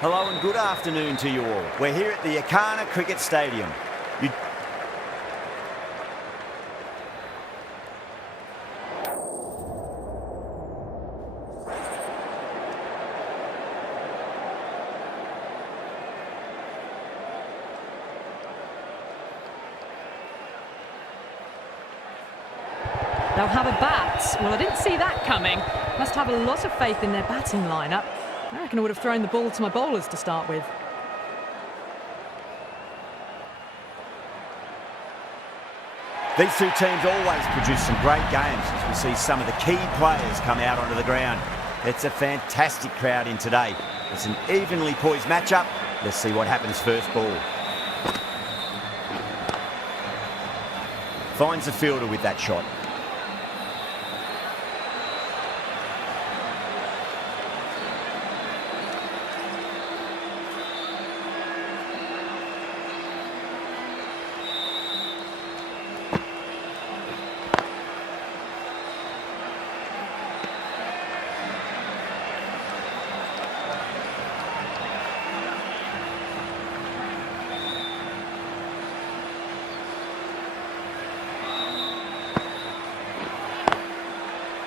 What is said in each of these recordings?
Hello and good afternoon to you all. We're here at the Yakana Cricket Stadium. They'll have a bat. Well, I didn't see that coming. Must have a lot of faith in their batting lineup. I reckon I would have thrown the ball to my bowlers to start with. These two teams always produce some great games as we see some of the key players come out onto the ground. It's a fantastic crowd in today. It's an evenly poised matchup. Let's see what happens first ball. Finds the fielder with that shot.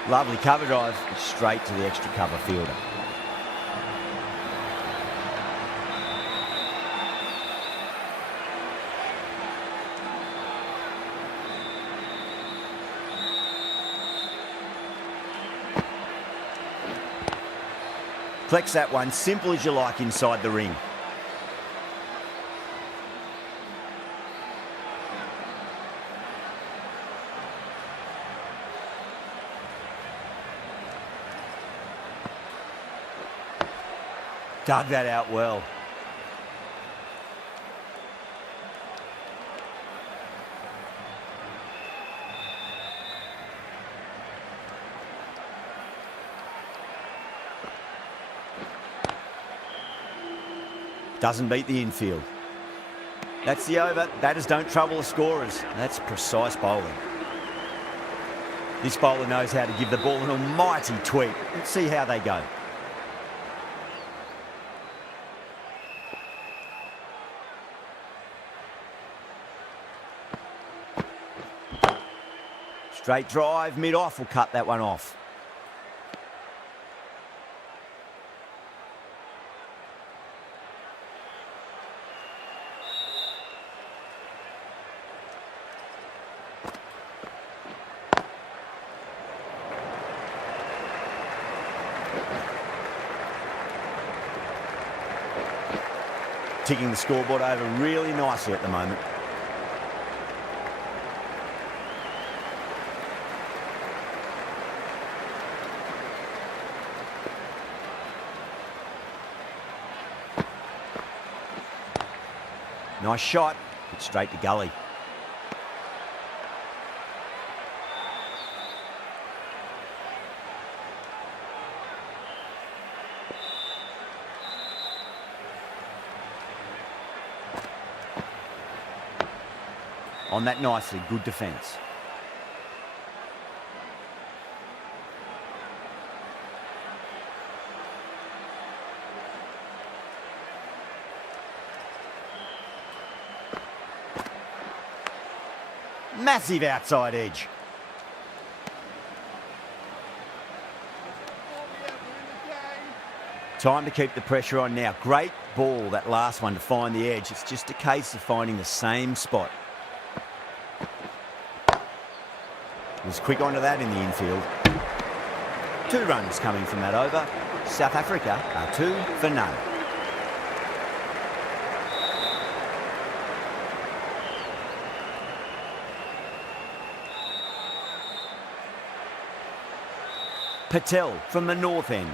Lovely cover drive, straight to the extra cover fielder. Collects that one, simple as you like inside the ring. Dug that out well. Doesn't beat the infield. That's the over. Batters don't trouble the scorers. That's precise bowling. This bowler knows how to give the ball an almighty tweak. Let's see how they go. Straight drive, mid-off will cut that one off. Ticking the scoreboard over really nicely at the moment. Nice shot, hit straight to gully. On that nicely, good defence. Massive outside edge. Time to keep the pressure on now. Great ball, that last one, to find the edge. It's just a case of finding the same spot. Was quick onto that in the infield. 2 runs coming from that over. South Africa are 2 for none. Patel from the north end.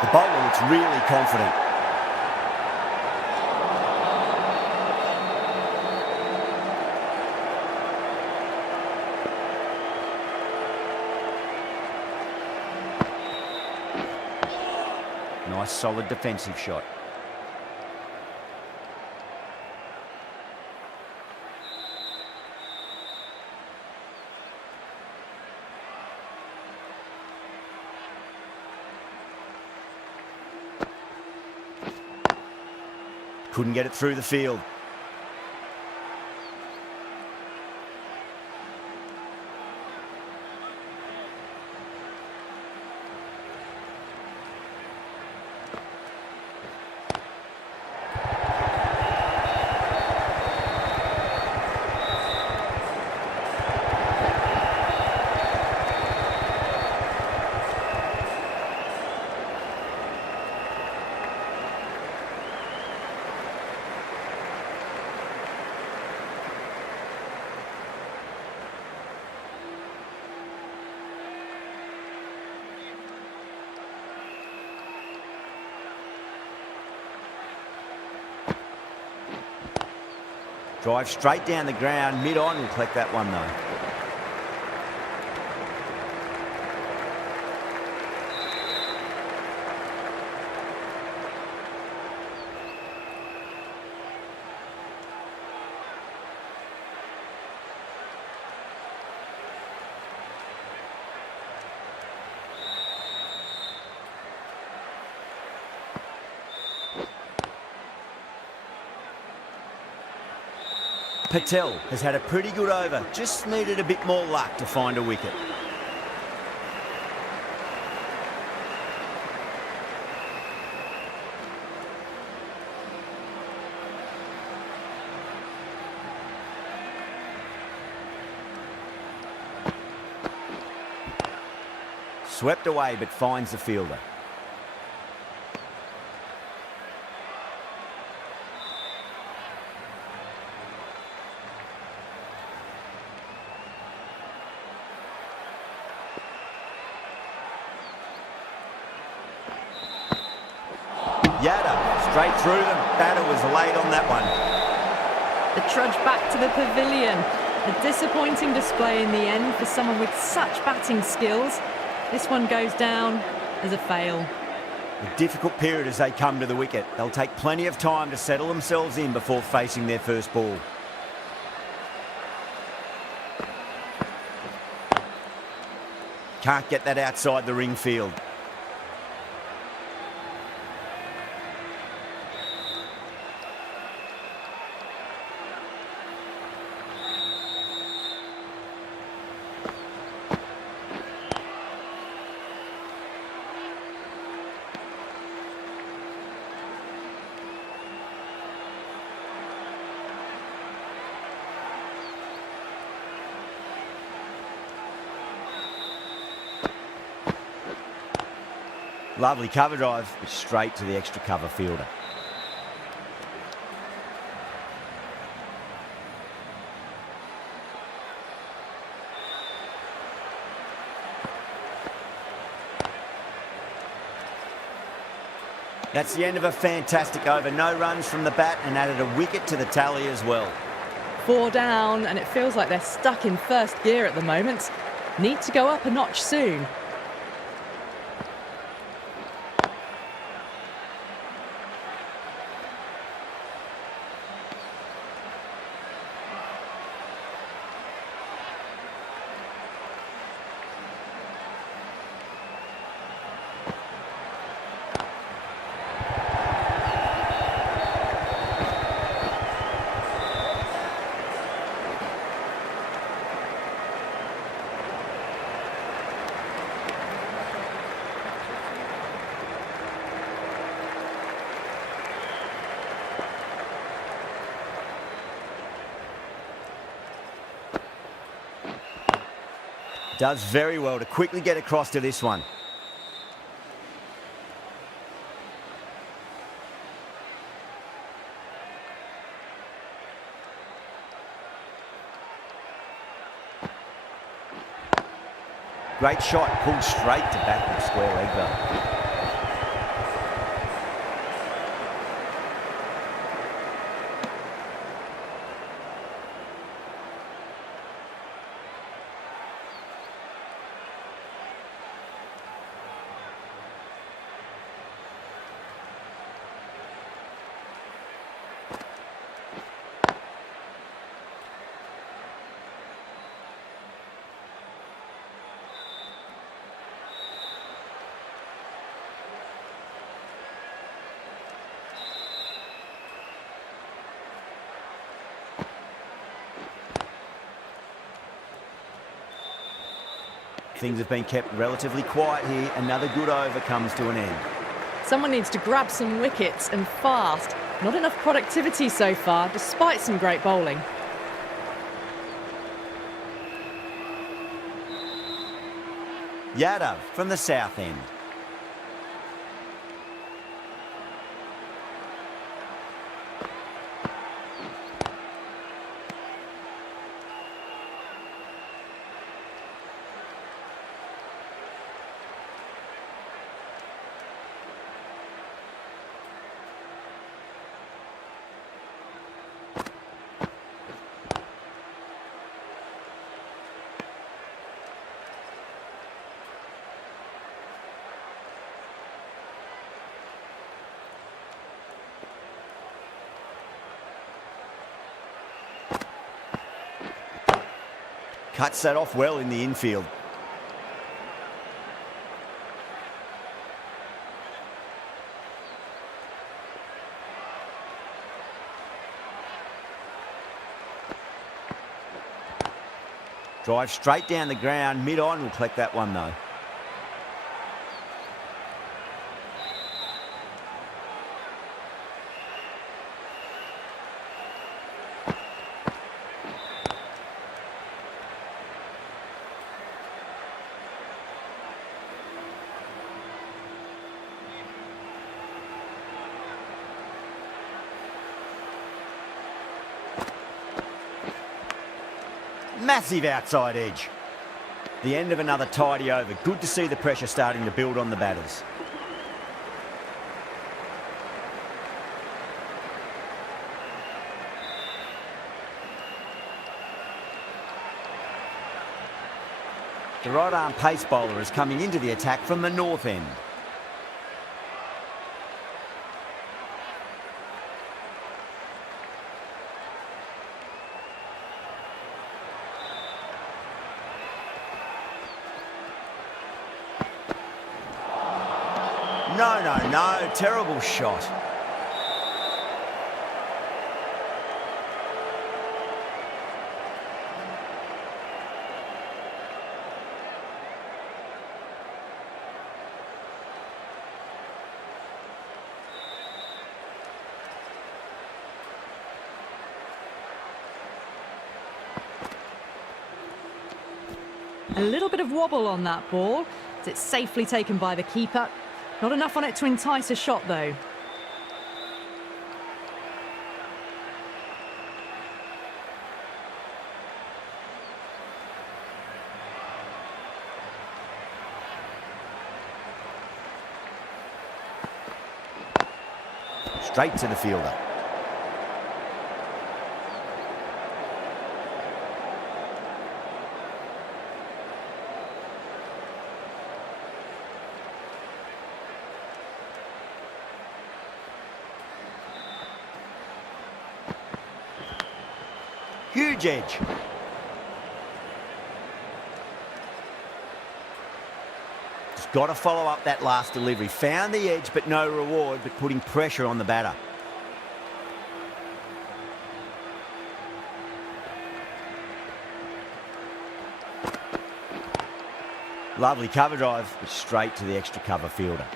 The bowler looks really confident. Nice solid defensive shot. couldn't get it through the field. Drive straight down the ground, mid-on will collect that one though. Patel has had a pretty good over, just needed a bit more luck to find a wicket. Swept away but finds the fielder. Yada, straight through them. Batter was late on that one. The trudge back to the pavilion. A disappointing display in the end for someone with such batting skills. This one goes down as a fail. A difficult period as they come to the wicket. They'll take plenty of time to settle themselves in before facing their first ball. Can't get that outside the ring field. Lovely cover drive, straight to the extra cover fielder. That's the end of a fantastic over. No runs from the bat and added a wicket to the tally as well. 4 down, and it feels like they're stuck in first gear at the moment. Need to go up a notch soon. Does very well to quickly get across to this one. Great shot, pulled straight to backward square leg though. Things have been kept relatively quiet here. Another good over comes to an end. Someone needs to grab some wickets and fast. Not enough productivity so far, despite some great bowling. Yadav from the south end. Cuts that off well in the infield. Drive straight down the ground. Mid-on will collect that one though. Massive outside edge. The end of another tidy over. Good to see the pressure starting to build on the batters. The right arm pace bowler is coming into the attack from the north end. No, terrible shot. A little bit of wobble on that ball. It's safely taken by the keeper. Not enough on it to entice a shot, though. Straight to the fielder. Huge edge. Just got to follow up that last delivery. Found the edge, but no reward, but putting pressure on the batter. Lovely cover drive, but straight to the extra cover fielder.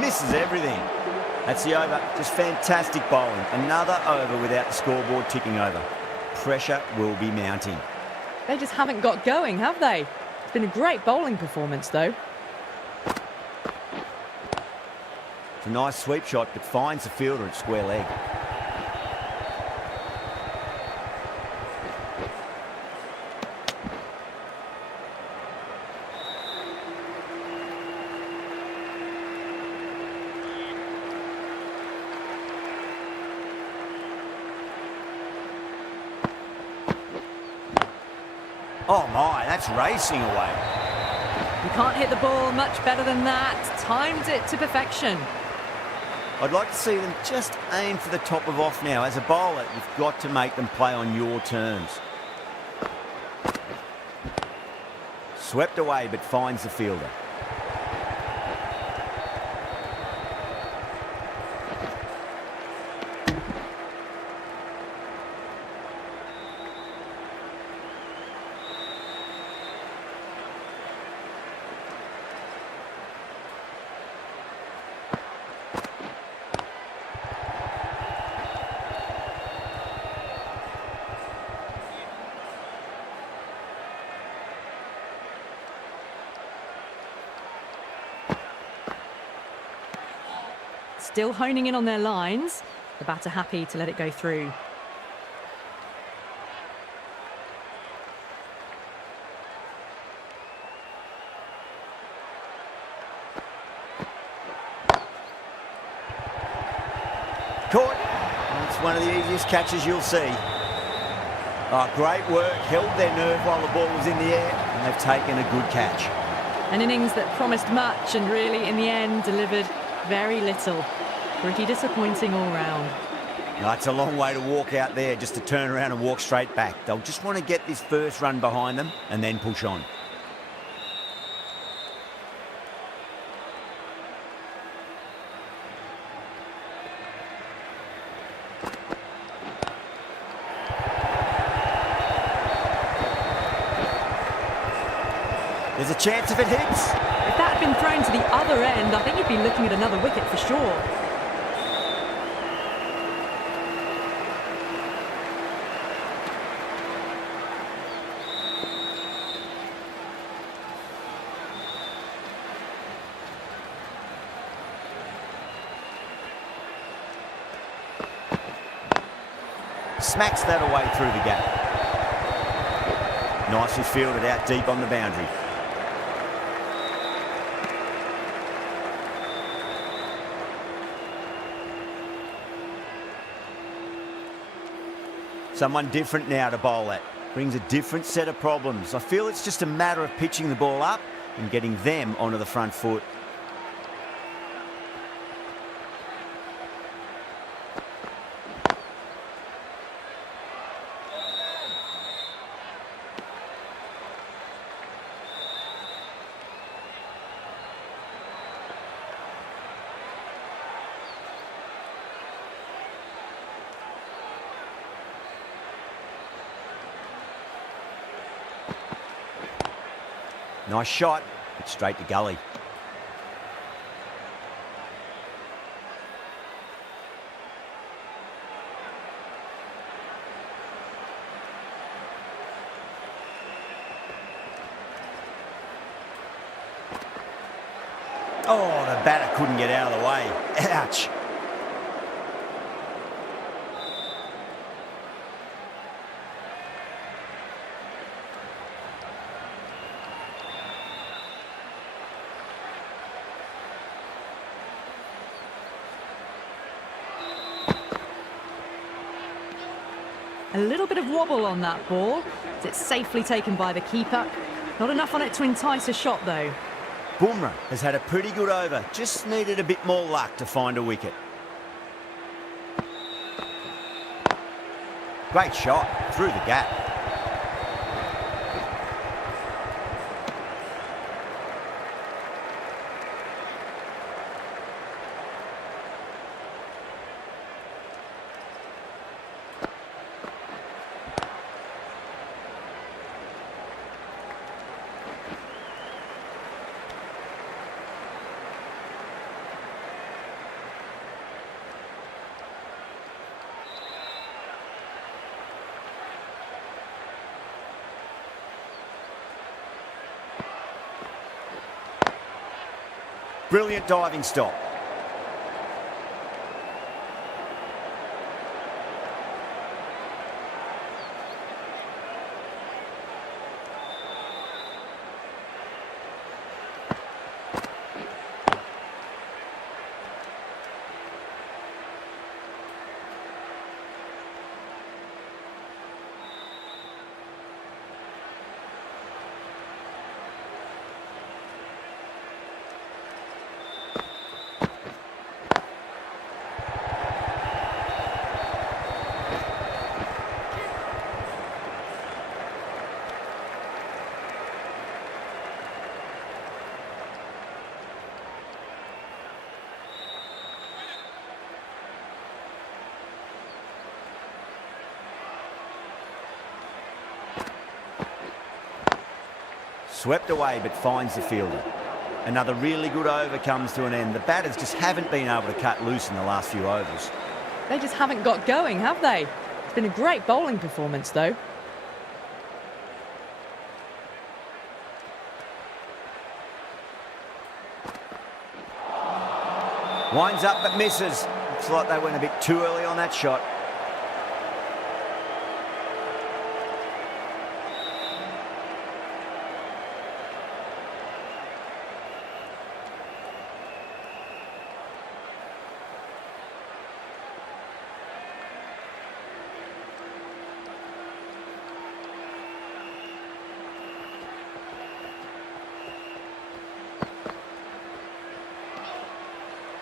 Misses everything. That's the over. Just fantastic bowling. Another over without the scoreboard ticking over. Pressure will be mounting. They just haven't got going, have they? It's been a great bowling performance, though. It's a nice sweep shot, but finds the fielder at square leg. Oh my, that's racing away. You can't hit the ball much better than that. Timed it to perfection. I'd like to see them just aim for the top of off now. As a bowler, you've got to make them play on your terms. Swept away, but finds the fielder. Still honing in on their lines. The batter happy to let it go through. Caught. It's one of the easiest catches you'll see. Oh, great work. Held their nerve while the ball was in the air, and they've taken a good catch. An innings that promised much and really, in the end, delivered very little. Pretty disappointing all round. No, it's a long way to walk out there just to turn around and walk straight back. They'll just want to get this first run behind them and then push on. There's a chance if it hits. If that had been thrown to the other end, I think you'd be looking at another wicket for sure. Smacks that away through the gap. Nicely fielded out deep on the boundary. Someone different now to bowl at. Brings a different set of problems. I feel it's just a matter of pitching the ball up and getting them onto the front foot. Nice shot, but straight to gully. Oh, the batter couldn't get out of the way. Ouch. A little bit of wobble on that ball. It's safely taken by the keeper. Not enough on it to entice a shot, though. Bumrah has had a pretty good over. Just needed a bit more luck to find a wicket. Great shot through the gap. Brilliant diving stop. Swept away but finds the fielder. Another really good over comes to an end. The batters just haven't been able to cut loose in the last few overs. They just haven't got going, have they? It's been a great bowling performance, though. Winds up but misses. Looks like they went a bit too early on that shot.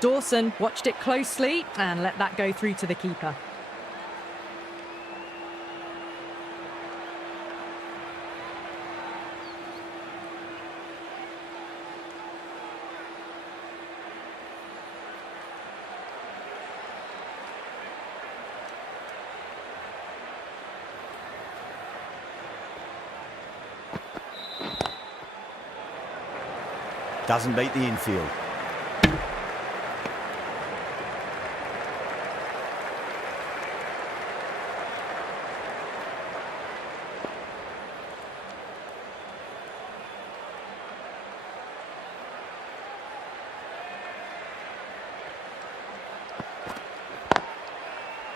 Dawson watched it closely and let that go through to the keeper. Doesn't beat the infield.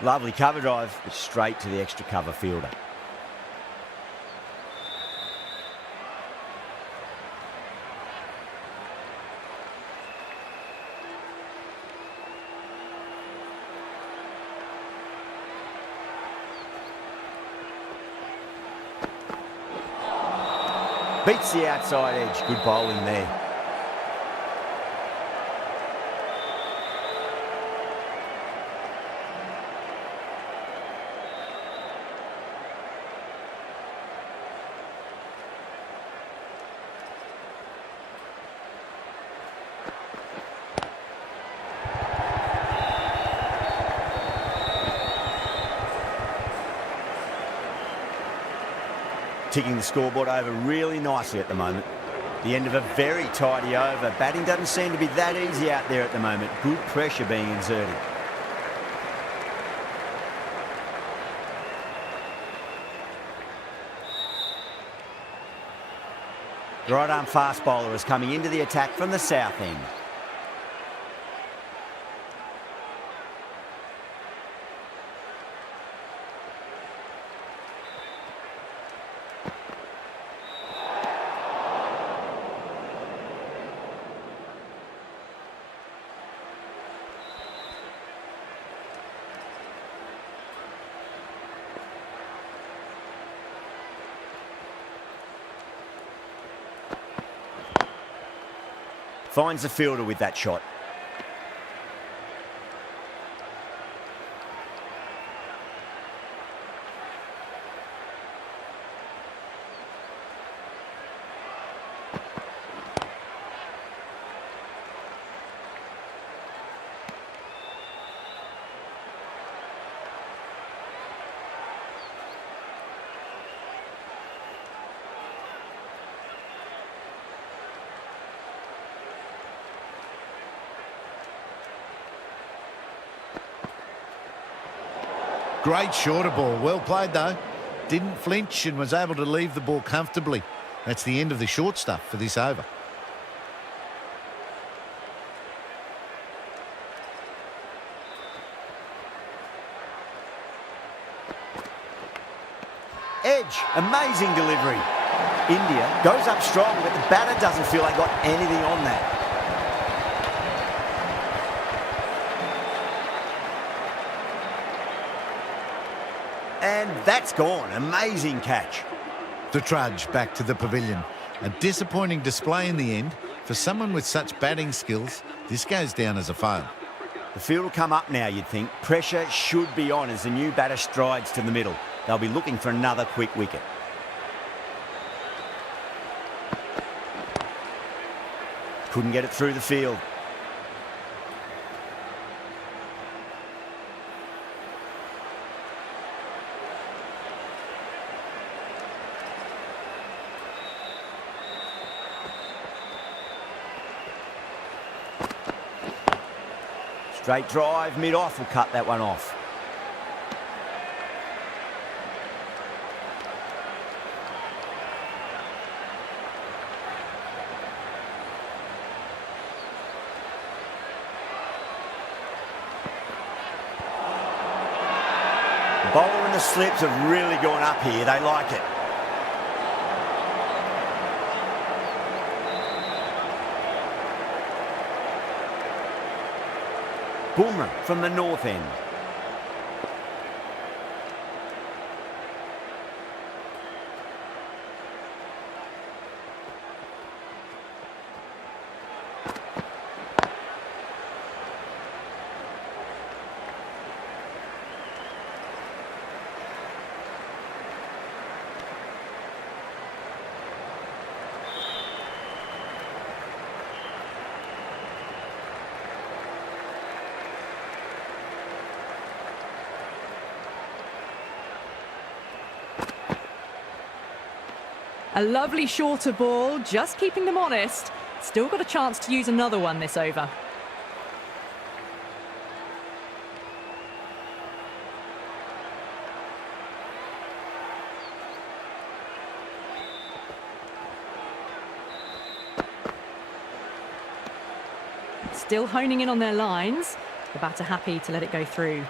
Lovely cover drive, but straight to the extra cover fielder. Beats the outside edge. Good bowling there. Ticking the scoreboard over really nicely at the moment. The end of a very tidy over. Batting doesn't seem to be that easy out there at the moment. Good pressure being exerted. The right arm fast bowler is coming into the attack from the south end. Finds the fielder with that shot. Great shorter ball. Well played, though. Didn't flinch and was able to leave the ball comfortably. That's the end of the short stuff for this over. Edge. Amazing delivery. India goes up strong, but the batter doesn't feel like got anything on that. And that's gone. Amazing catch. The trudge back to the pavilion. A disappointing display in the end. For someone with such batting skills, this goes down as a fail. The field will come up now, you'd think. Pressure should be on as the new batter strides to the middle. They'll be looking for another quick wicket. Couldn't get it through the field. Straight drive, mid-off will cut that one off. The bowler and the slips have really gone up here. They like it. Boomer from the north end. A lovely shorter ball, just keeping them honest. Still got a chance to use another one this over. Still honing in on their lines. The batter happy to let it go through.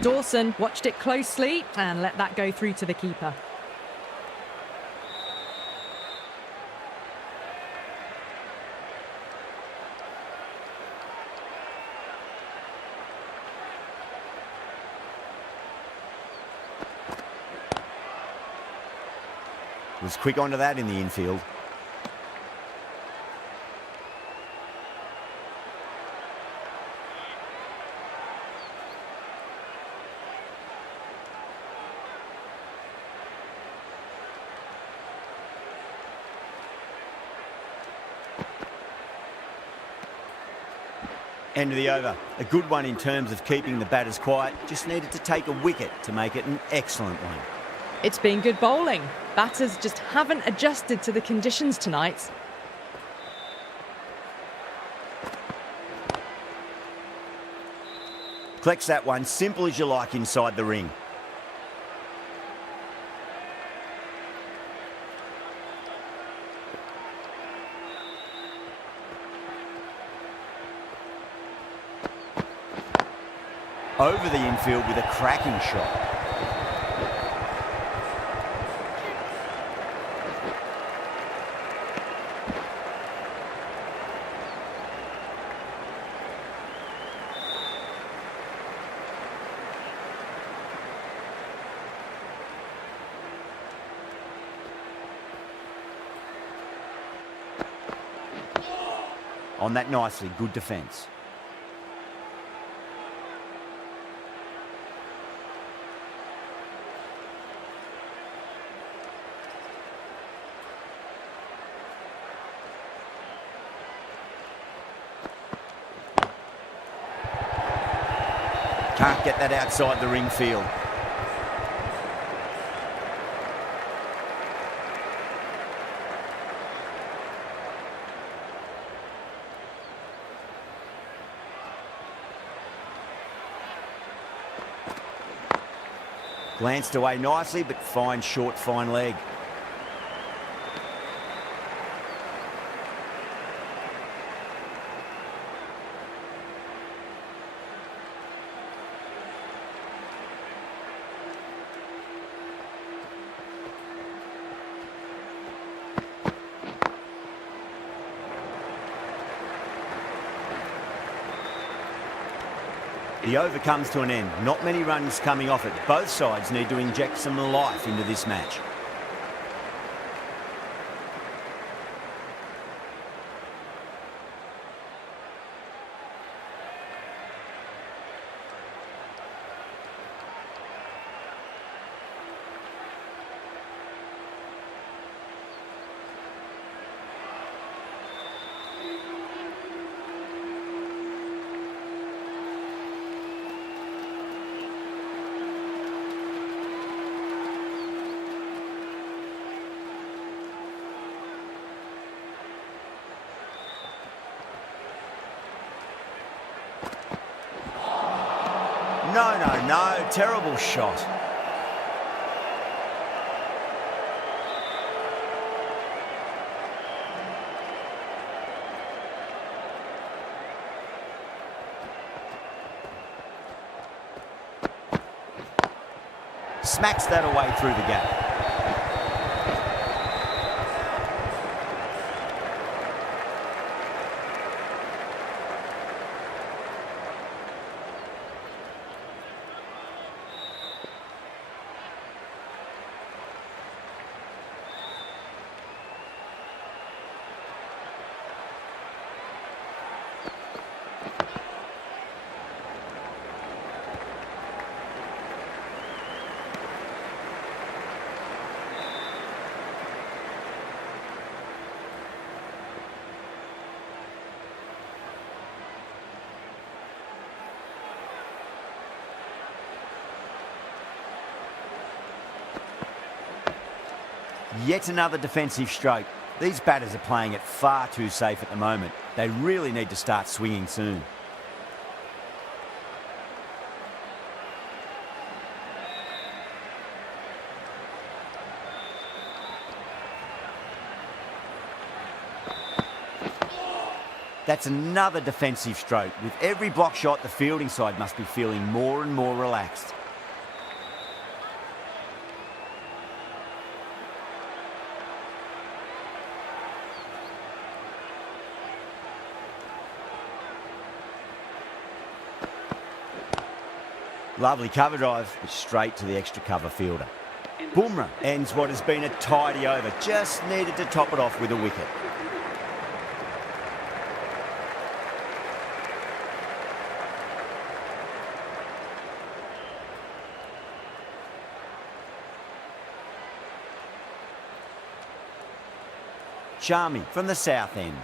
Dawson watched it closely and let that go through to the keeper. Was quick onto that in the infield. End of the over. A good one in terms of keeping the batters quiet. Just needed to take a wicket to make it an excellent one. It's been good bowling. Batters just haven't adjusted to the conditions tonight. Collects that one, simple as you like inside the ring. Over the infield with a cracking shot. On that nicely, good defence. Can't get that outside the ring field. Glanced away nicely, but fine short, fine leg. The over comes to an end. Not many runs coming off it. Both sides need to inject some life into this match. No, no, no. Terrible shot. Smacks that away through the gap. Yet another defensive stroke. These batters are playing it far too safe at the moment. They really need to start swinging soon. That's another defensive stroke. With every block shot, the fielding side must be feeling more and more relaxed. Lovely cover drive, but straight to the extra cover fielder. Bumrah ends what has been a tidy over. Just needed to top it off with a wicket. Charmy from the south end.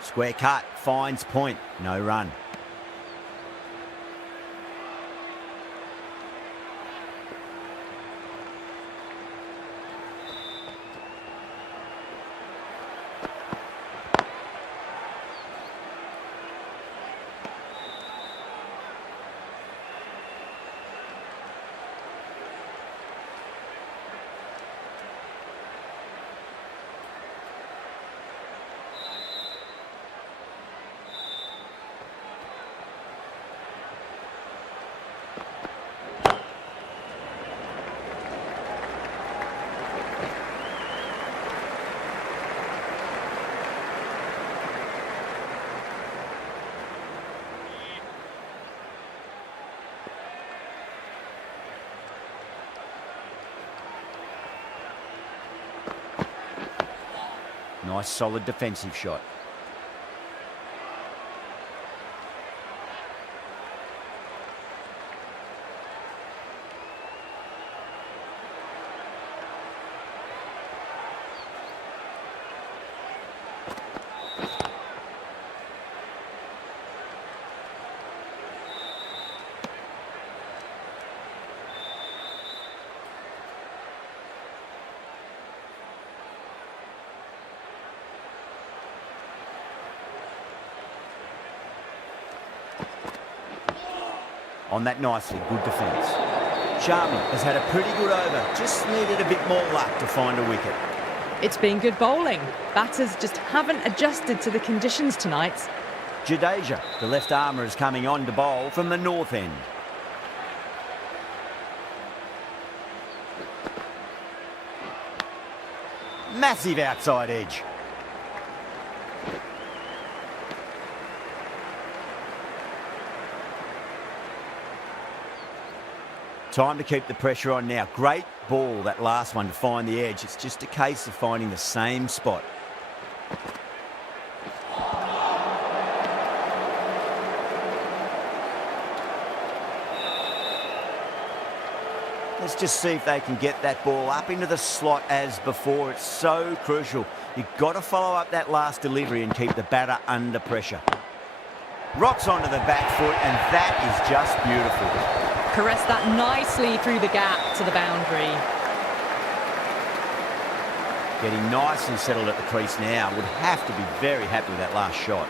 Square cut, finds point, no run. Nice solid defensive shot. On that nicely, good defence. Charmy has had a pretty good over, just needed a bit more luck to find a wicket. It's been good bowling. Batters just haven't adjusted to the conditions tonight. Jadeja, the left armour, is coming on to bowl from the north end. Massive outside edge. Time to keep the pressure on now. Great ball, that last one, to find the edge. It's just a case of finding the same spot. Let's just see if they can get that ball up into the slot as before. It's so crucial. You've got to follow up that last delivery and keep the batter under pressure. Rocks onto the back foot, and that is just beautiful. Caressed that nicely through the gap to the boundary. Getting nice and settled at the crease now. Would have to be very happy with that last shot.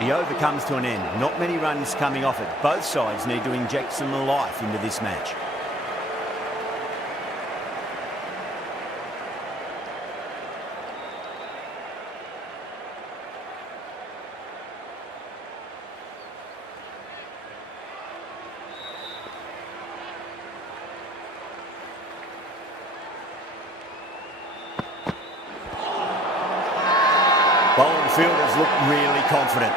The over comes to an end. Not many runs coming off it. Both sides need to inject some life into this match. Bowling fielders look really confident.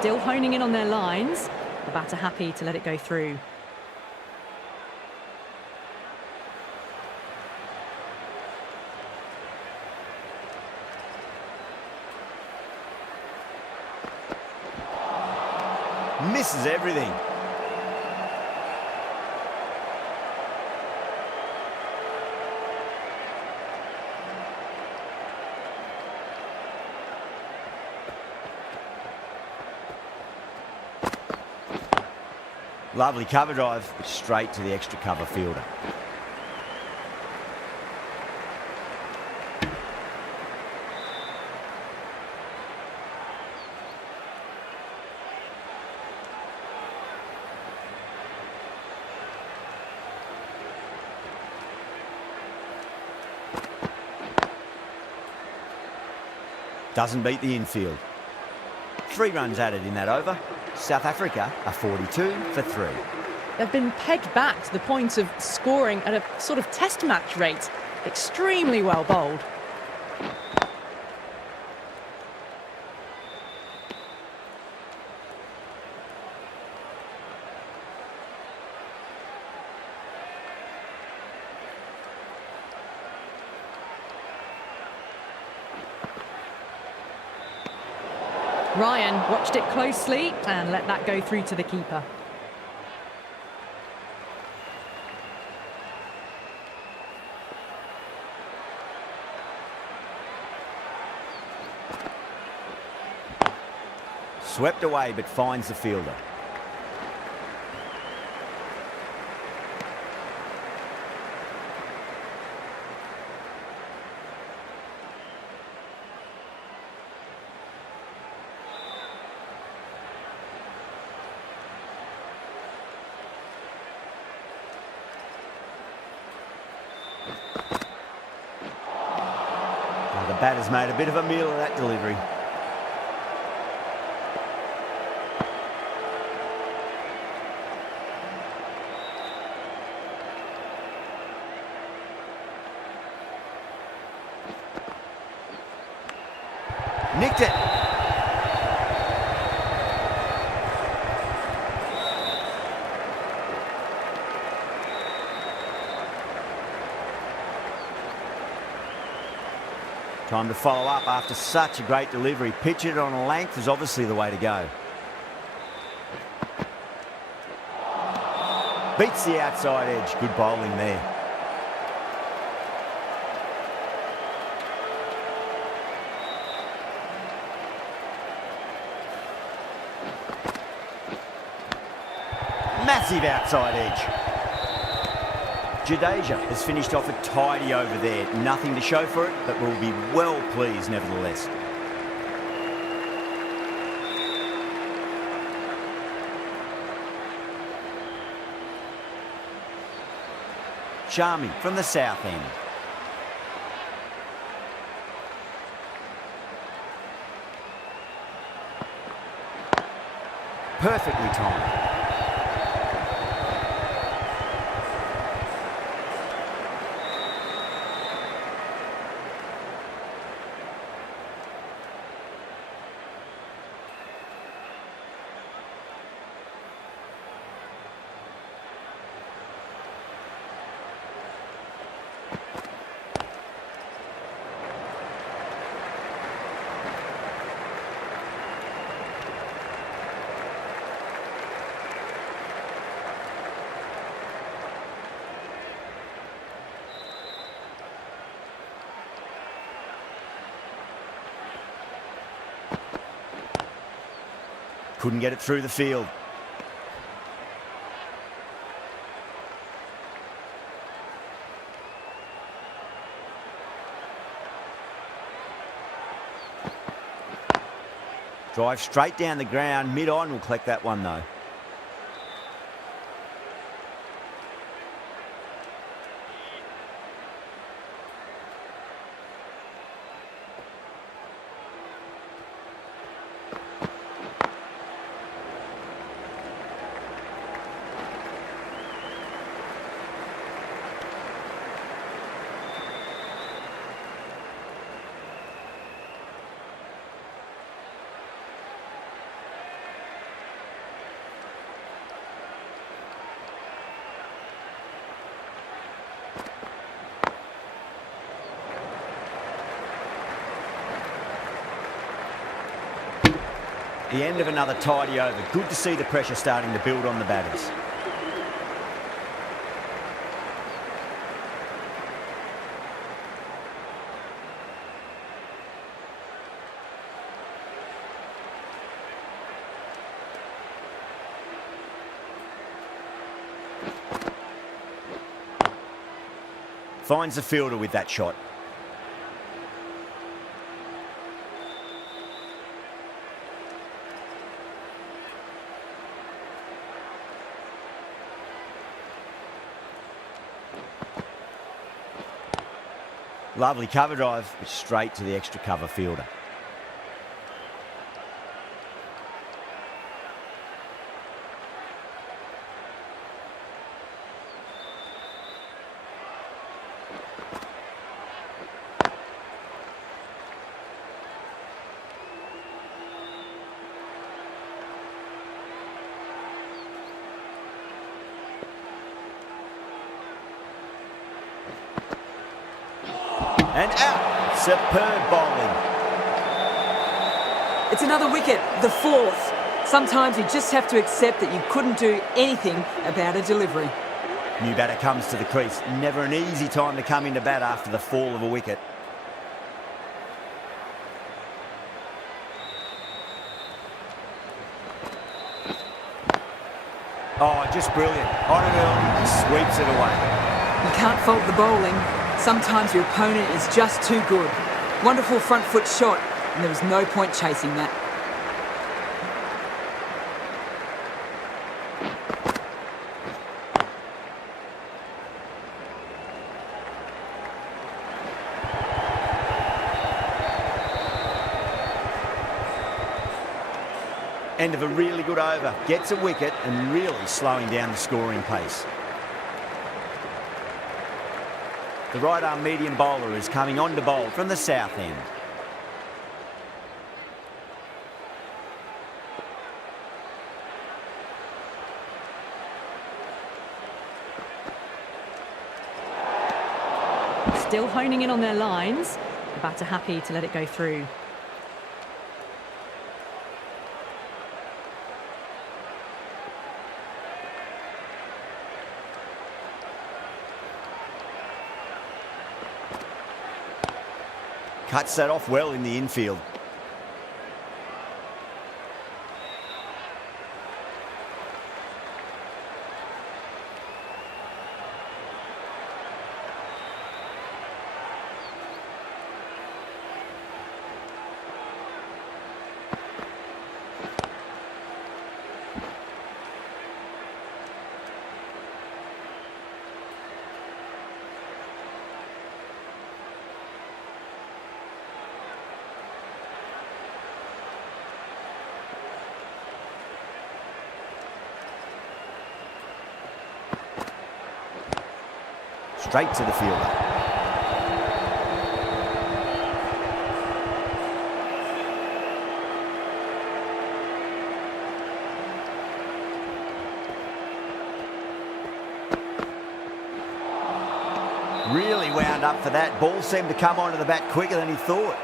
Still honing in on their lines. The batter happy to let it go through. Misses everything. Lovely cover drive, straight to the extra cover fielder. Doesn't beat the infield. 3 runs added in that over. South Africa are 42 for 3. They've been pegged back to the point of scoring at a sort of test match rate. Extremely well bowled. Ryan watched it closely and let that go through to the keeper. Swept away but finds the fielder. The batter's made a bit of a meal of that delivery. Nicked it. Time to follow up after such a great delivery. Pitch it on a length is obviously the way to go. Beats the outside edge. Good bowling there. Massive outside edge. Jadeja has finished off a tidy over there. Nothing to show for it, but will be well pleased nevertheless. Charming from the south end. Perfectly timed. Couldn't get it through the field. Drive straight down the ground. Mid-on will collect that one though. The end of another tidy over. Good to see the pressure starting to build on the batters. Finds the fielder with that shot. Lovely cover drive, but straight to the extra cover fielder. And out. Superb bowling. It's another wicket, the fourth. Sometimes you just have to accept that you couldn't do anything about a delivery. New batter comes to the crease. Never an easy time to come into bat after the fall of a wicket. Oh, just brilliant. On and early, sweeps it away. You can't fault the bowling. Sometimes your opponent is just too good. Wonderful front foot shot, and there was no point chasing that. End of a really good over. Gets a wicket and really slowing down the scoring pace. The right-arm medium bowler is coming on to bowl from the south end. Still honing in on their lines. The batter happy to let it go through. Cuts that off well in the infield. Straight to the fielder. Really wound up for that. Ball seemed to come onto the bat quicker than he thought.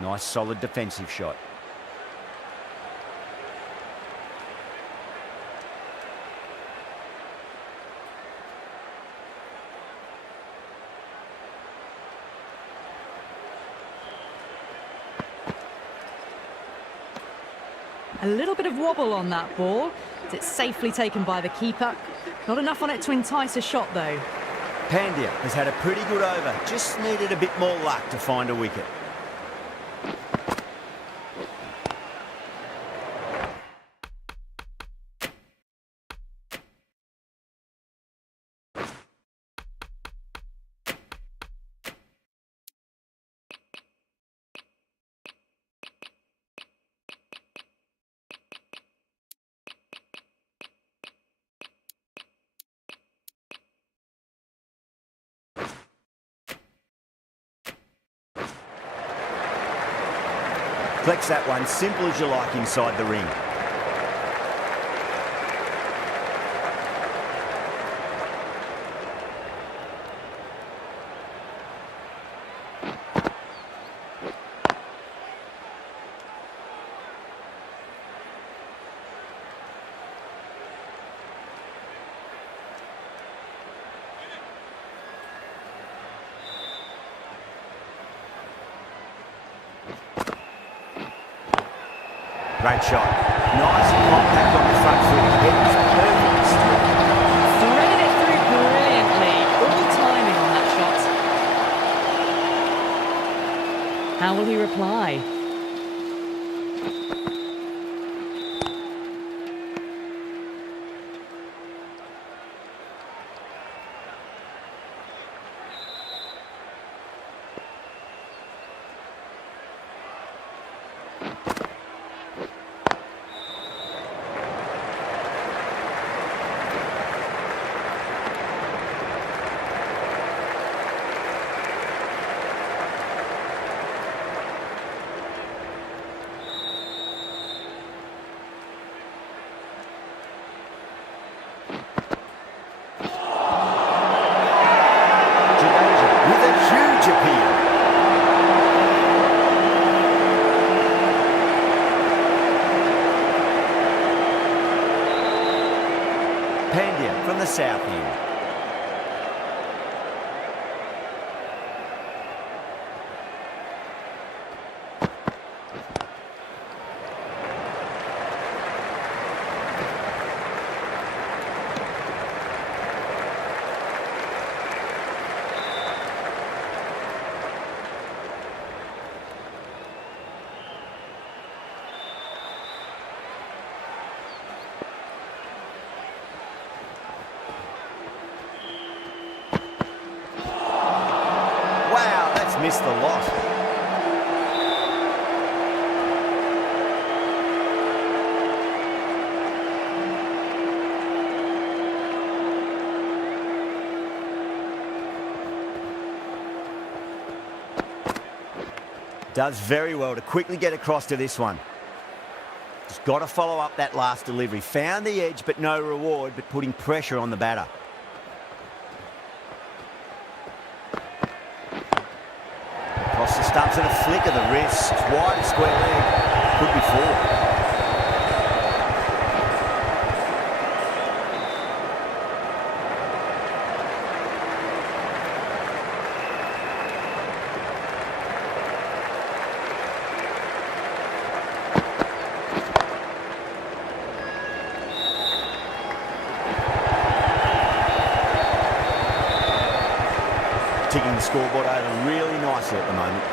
Nice solid defensive shot. A little bit of wobble on that ball. It's safely taken by the keeper. Not enough on it to entice a shot though. Pandya has had a pretty good over. Just needed a bit more luck to find a wicket. Flex that one, simple as you like inside the ring. Great shot. Nice and compact on the front foot. It was perfect. Threaded it through brilliantly. All timing on that shot. How will he reply? Pandya from the south end. Wow, that's missed the lot. Does very well to quickly get across to this one. Just got to follow up that last delivery. Found the edge, but no reward, but putting pressure on the batter. Across the stumps and a flick of the wrist. It's wide and square leg. Could be four. Ticking the scoreboard over really nicely at the moment.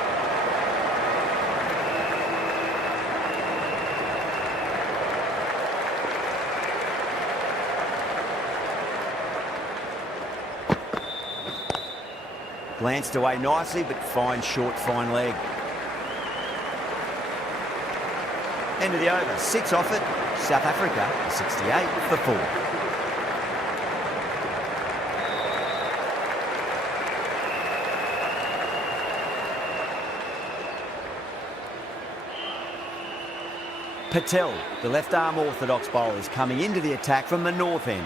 Glanced away nicely, but fine short, fine leg. End of the over, 6 off it. South Africa, 68 for 4. Patel, the left-arm orthodox bowler, is coming into the attack from the north end.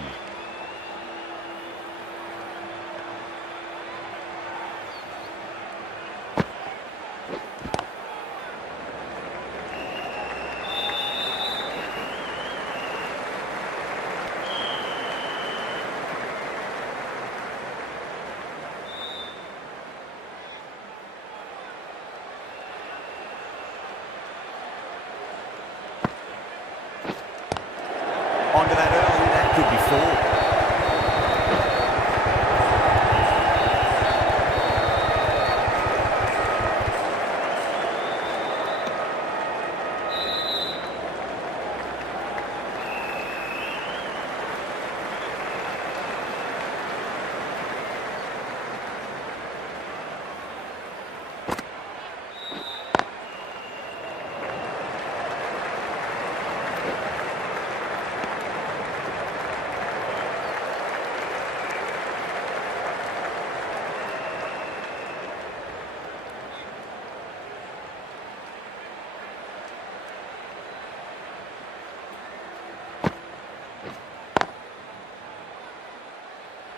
Onto that early, that could be 4.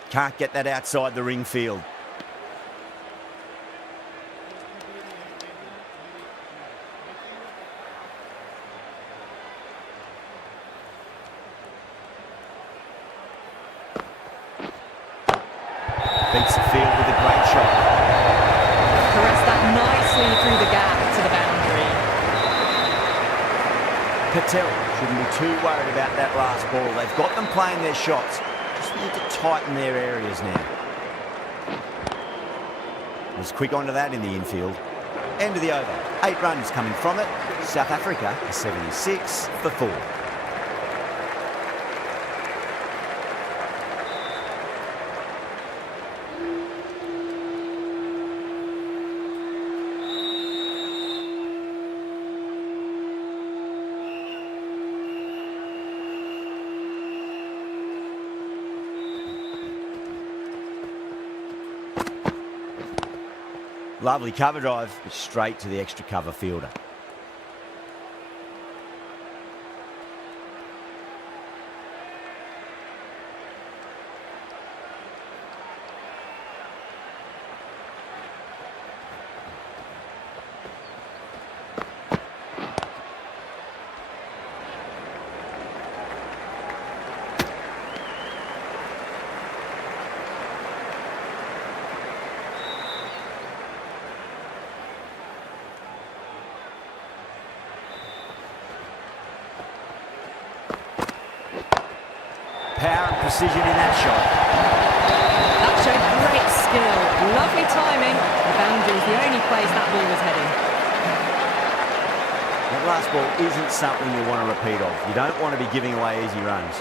Can't get that outside the ring field. Beats the field with a great shot. Caressed that nicely through the gap to the boundary. Patel shouldn't be too worried about that last ball. They've got them playing their shots. Just need to tighten their areas now. Was quick onto that in the infield. End of the over. 8 runs coming from it. South Africa, 76 for 4. Lovely cover drive, but straight to the extra cover fielder. Power and precision in that shot. That showed great skill. Lovely timing. The boundary is the only place that ball was heading. That last ball isn't something you want to repeat of. You don't want to be giving away easy runs.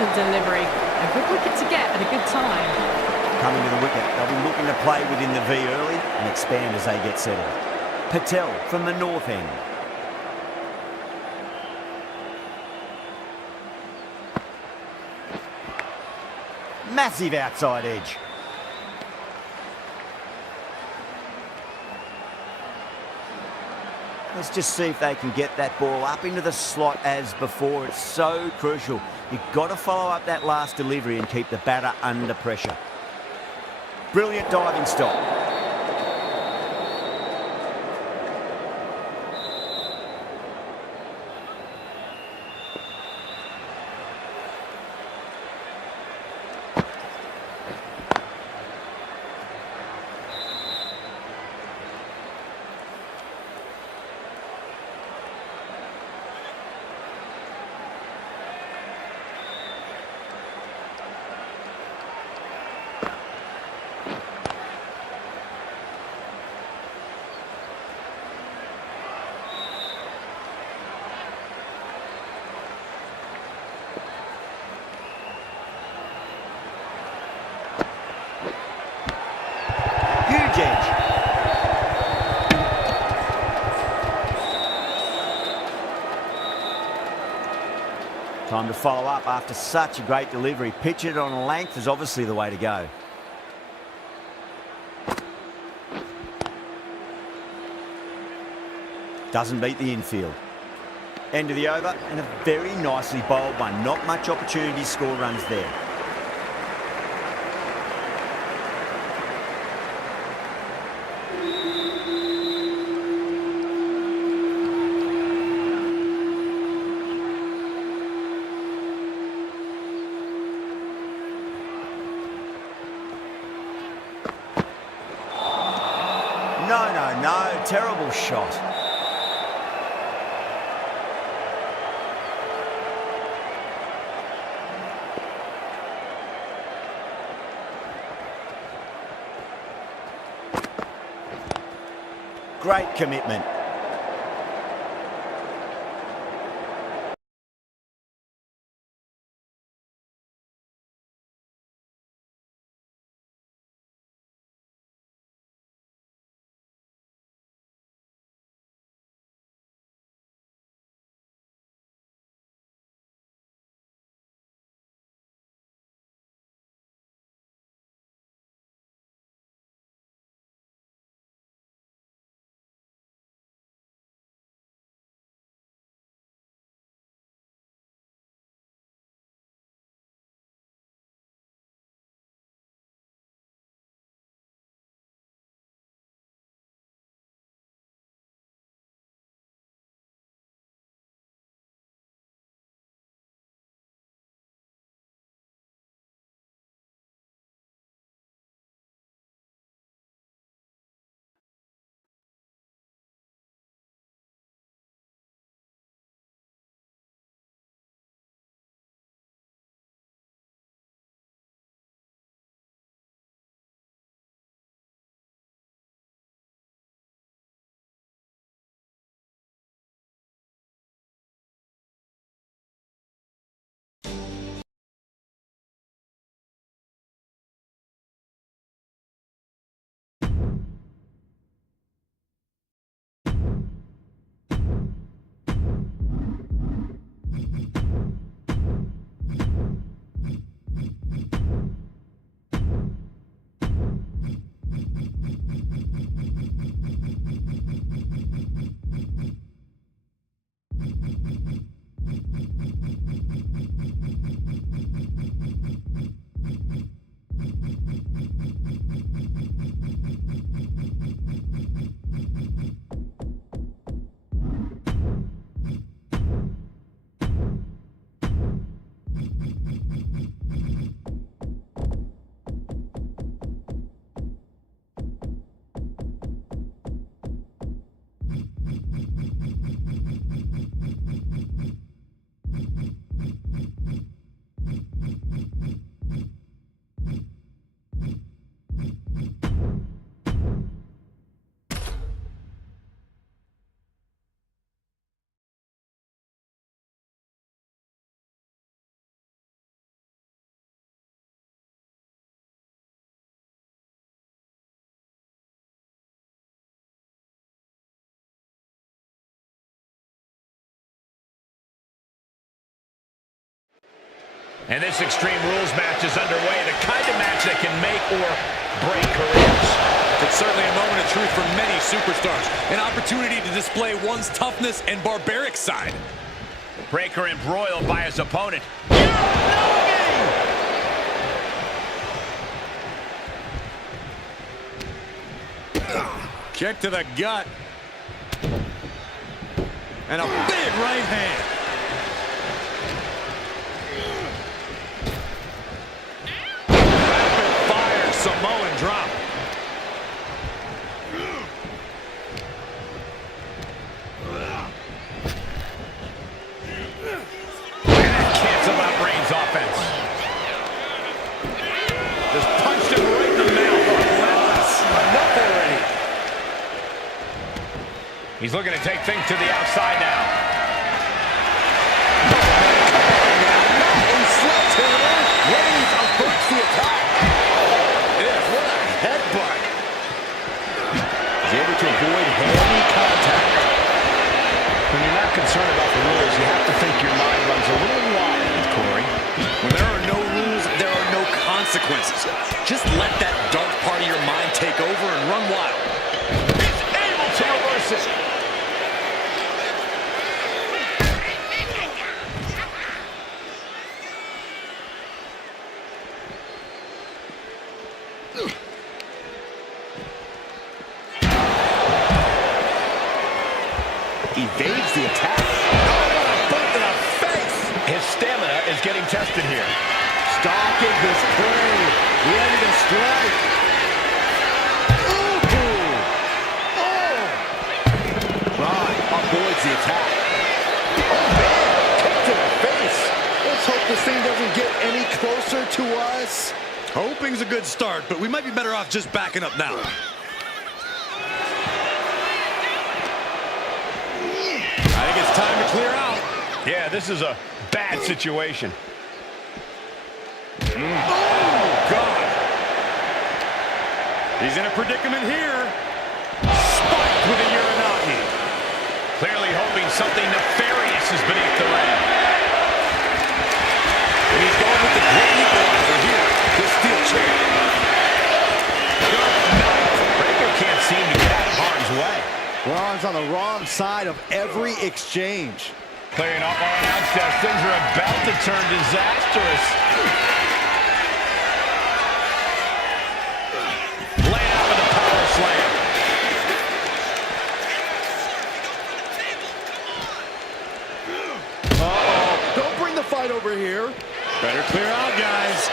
magnificent delivery. A good wicket to get at a good time. Coming to the wicket, they'll be looking to play within the V early and expand as they get settled. Patel from the north end. Massive outside edge. Let's just see if they can get that ball up into the slot as before. It's so crucial. You've got to follow up that last delivery and keep the batter under pressure. Brilliant diving stop. Huge edge. Time to follow up after such a great delivery. Pitch it on length is obviously the way to go. Doesn't beat the infield. End of the over and a very nicely bowled one. Not much opportunity to score runs there. No, terrible shot. Great commitment. And this Extreme Rules match is underway, the kind of match that can make or break careers. It's certainly a moment of truth for many superstars. An opportunity to display one's toughness and barbaric side. Breaker embroiled by his opponent. Kick to the gut. And a big right hand. Rapid fire Samoan drop. And that canceled out Reigns' offense. Just punched him right in the mouth. Relentless. Enough already. He's looking to take things to the outside now. Reigns averts the attack. What a headbutt. He's able to avoid heavy contact. When you're not concerned about the rules, you have to think your mind runs a little wild, Corey. When there are no rules, there are no consequences. Just let that dark part of your mind take over and run wild. He's able to reverse it. Evades the attack. Oh, what a boot to the face! His stamina is getting tested here. Stalking his prey. Ready to strike. Ooh! Oh! Ron avoids the attack. Oh, man! Kick to the face. Let's hope this thing doesn't get any closer to us. Hoping's a good start, but we might be better off just backing up now. I think it's time to clear out. Yeah, this is a bad situation. Oh, God. He's in a predicament here. Spiked with a Uranagi. Clearly hoping something nefarious is beneath the ring. And he's going with the great equalizer here. The steel chair. Breaker can't seem to get out of harm's way. Ron's on the wrong side of every exchange. Clearing off our announce desk. Things are about to turn disastrous. Laid out with a power slam. Uh-oh. Don't bring the fight over here. Better clear out, guys.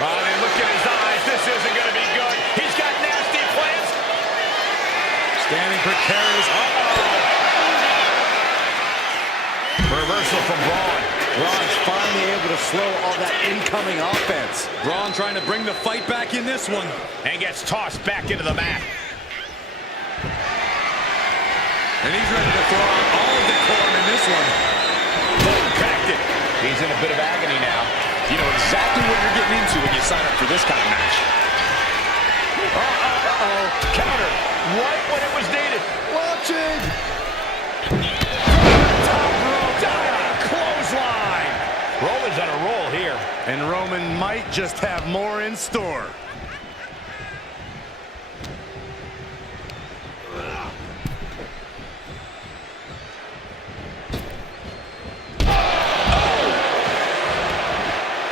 Oh, and look at his eyes. This isn't going to be good. He's got nasty plans. Standing precarious. Reversal from Braun. Ron's finally able to slow all that incoming offense. Braun trying to bring the fight back in this one. And gets tossed back into the mat. And he's ready to throw out all of the decorum in this one. Impacted. He's in a bit of agony now. You know exactly what you're getting into when you sign up for this kind of match. Uh-oh. Counter. Right when it was needed. Launching. Top rope. Clothesline. Roman's on a roll here. And Roman might just have more in store.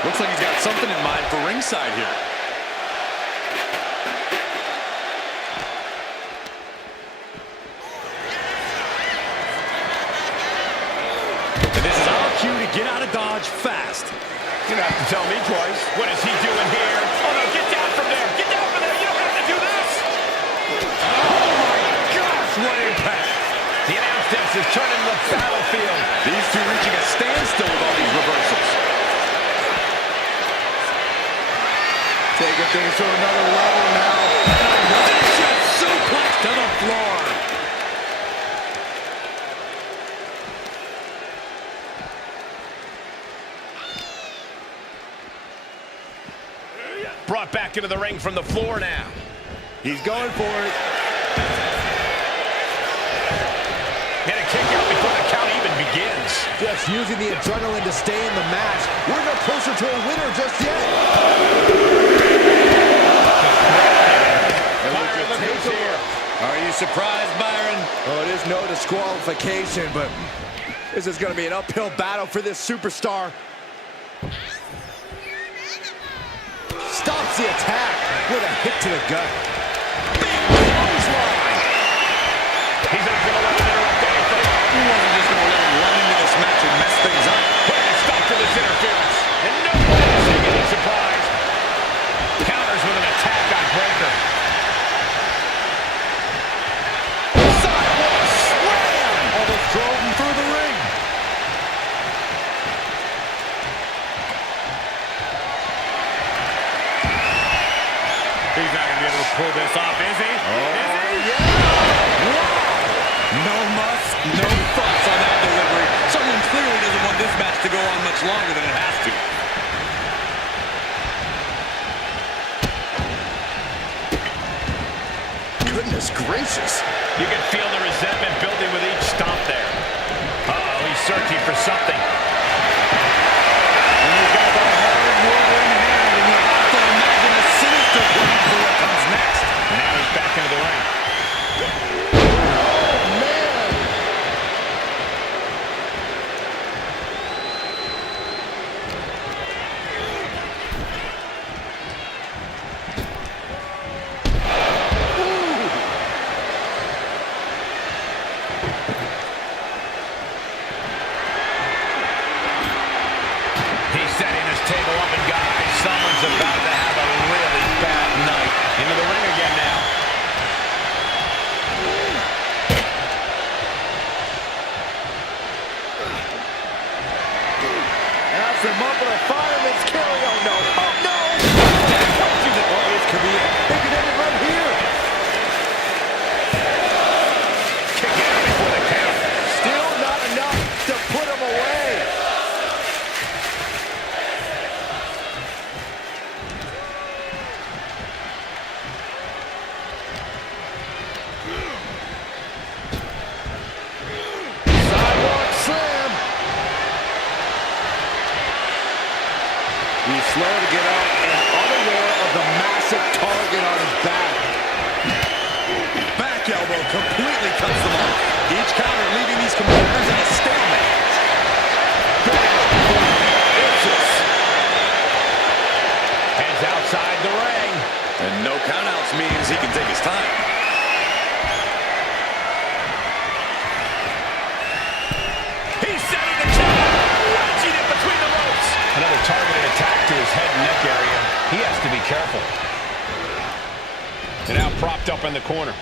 Looks like he's got something in mind for ringside here. And this is our cue to get out of Dodge fast. You don't have to tell me twice. What is he doing here? Oh, no, get down from there. Get down from there. You don't have to do this. Oh, my gosh, what impact. The announce desk is turning the battlefield. These two reaching a standstill with all these reversals. Taking things to another level now. Vicious suplex to the floor. Brought back into the ring from the floor now. He's going for it. And a kick out before the count even begins. Just using the adrenaline to stay in the match. We're no closer to a winner just yet. Are you surprised, Byron? Oh, it is no disqualification, but this is going to be an uphill battle for this superstar. Stops the attack with a hit to the gut. Big clothesline. He's not going to let him interrupt anything. He wasn't just going to let him run into this match and mess things up. Putting a stop to this interference. And nobody's taking any surprise. Counters with an attack on Breaker. Sidewalk slam. Almost drove him through the ring. He's not going to be able to pull this off, is he? Yeah! Wow! No muss, no fuss on that delivery. Someone clearly doesn't want this match to go on much longer than it has to. Goodness gracious. You can feel the resentment building with each stomp there. Uh-oh, he's searching for something. And he's got the hard water in hand, and you have to imagine a sinister plan for what comes next. Now he's back into the ring. He's setting his table up, and guys, someone's about to have a really bad night. Into the ring again now. After him up with a fireman's carry. Oh, no. Oh, no. Oh, this could be it. They could end it right here. Kick out before the count. Still not enough to put him away. Sidewalk slam. He's slow to get up and unaware of the massive target on his back. Back elbow completely cuts them off. Each counter leaving these competitors in a stalemate. Vicious. Heads outside the ring. And no countouts means he can take his time. He's setting the trap. Wedging it between the ropes. Another targeted attack to his head and neck area. He has to be careful. And now propped up in the corner.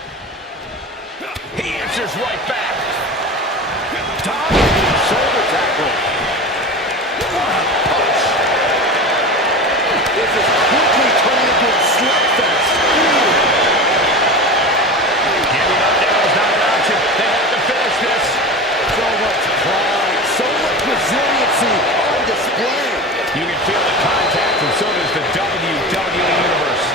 He answers right back. Dominating shoulder tackle. Punch. This is quickly turning into a slugfest. Giving up now is not an option. They have to finish this. So much pride, so much resiliency on display. You can feel the contact, and so does the WWE Universe.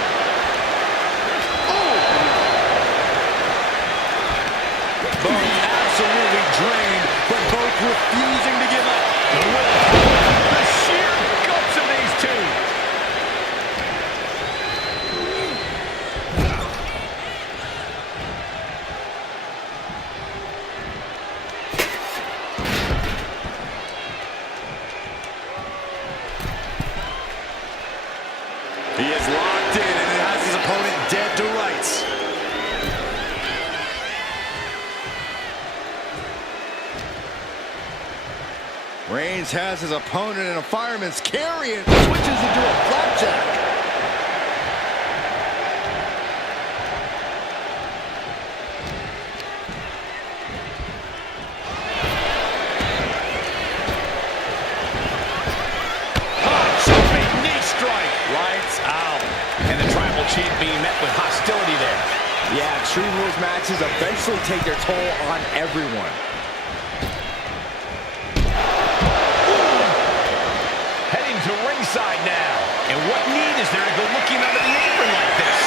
Both absolutely drained, but both refusing to give up. The sheer guts of these two. He is locked in and has his opponent dead to rights. Reigns has his opponent in a fireman's carry and switches into a flapjack. Jumping knee strike. Lights out. And the Tribal Chief being met with hostility there. Yeah, Extreme Rules matches eventually take their toll on everyone. Heading to ringside now. And what need is there to go looking under the apron like this?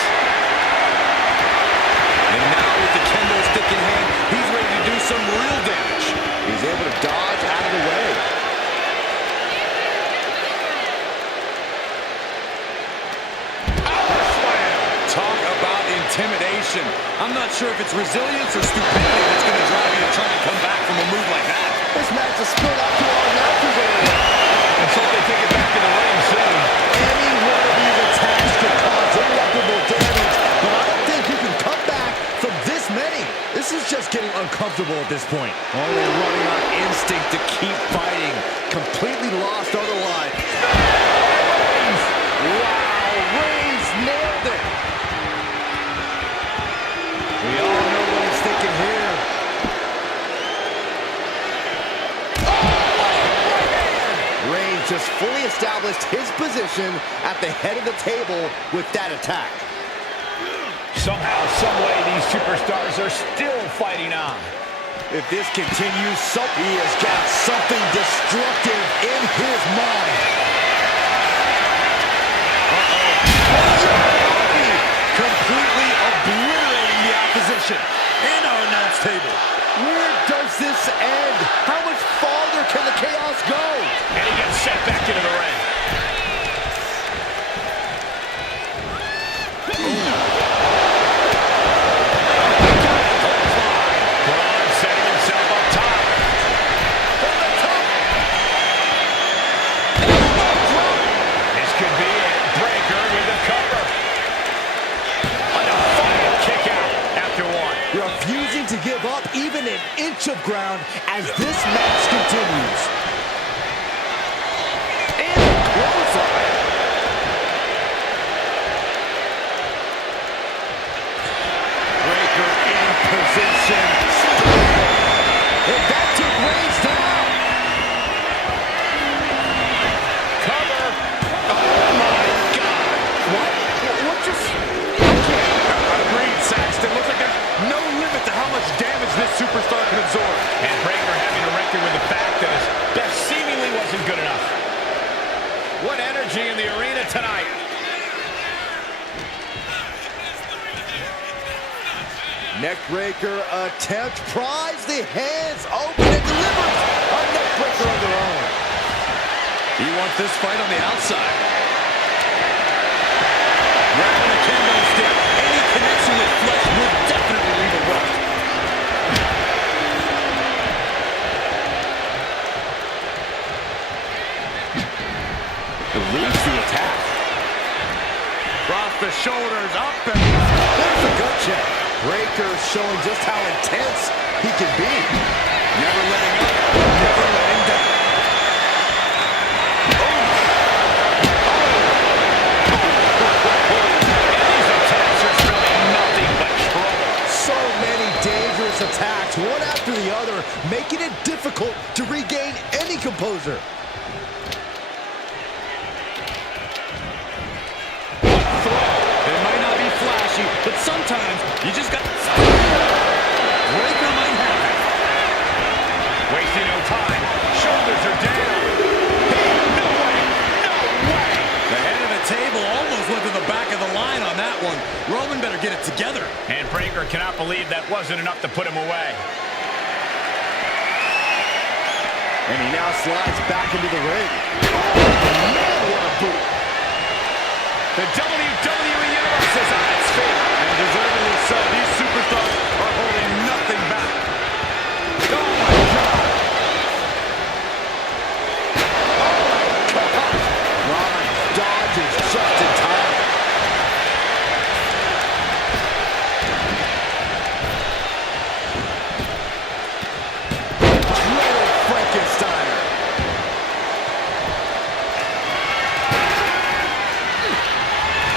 And now with the kendo stick in hand, he's ready to do some real damage. He He's able to dodge out of the way. Talk about intimidation. I'm not sure if it's resilience or stupidity that's going to drive you to try and come back from a move like that. This match is spilled out to our announcers area. Let's hope they take it back in the ring soon. Any one of these attacks could cause irreparable damage, but I don't think you can come back from this many. This is just getting uncomfortable at this point. Only running on instinct to keep fighting. Completely lost otherwise. Wow, Reigns nailed it. We all know what he's thinking here. Reigns just fully established his position at the head of the table with that attack. Somehow, some way, these superstars are still fighting on. If this continues, he has got something destructive in his mind. Completely obliterating the opposition and our announce table. Where does this end? How much farther can the chaos go? And he gets sent back into the ring. Braun setting himself up top. From the top. This could be it. Breaker with a cover. A defiant kick out after one. Refusing to give up even an inch of ground as this match continues. And a clothesline. Breaker in position. And that took Reigns down. Cover. Oh, my God. What just... Agreed, Saxton. Looks like there's no limit to how much damage this superstar can absorb. And Breaker having to reckon with the fact that his best seemingly wasn't good enough. What energy in the arena tonight. Neckbreaker attempt, pries the hands open and delivers a neckbreaker of their own. You want this fight on the outside. Grabbing the kendo stick. Any connection with flesh will definitely leave a welt. Leads the attack. Across the shoulders, up and... There's a gut check. Breaker showing just how intense he can be. Never letting up, never letting down. These attacks are spelling nothing but trouble. So many dangerous attacks, one after the other, making it difficult to regain any composure. It might not be flashy, but sometimes you just got... Breaker might have it. Wasting no time. Shoulders are down. No way. No way. The head of the table almost went to the back of the line on that one. Roman better get it together. And Breaker cannot believe that wasn't enough to put him away. And he now slides back into the ring. Man, what a boot. The WWE Universe is on its feet. And deservedly so. These superstars are holding nothing back. Oh, my God. Roman dodges just in time. Dreaded Frankensteiner.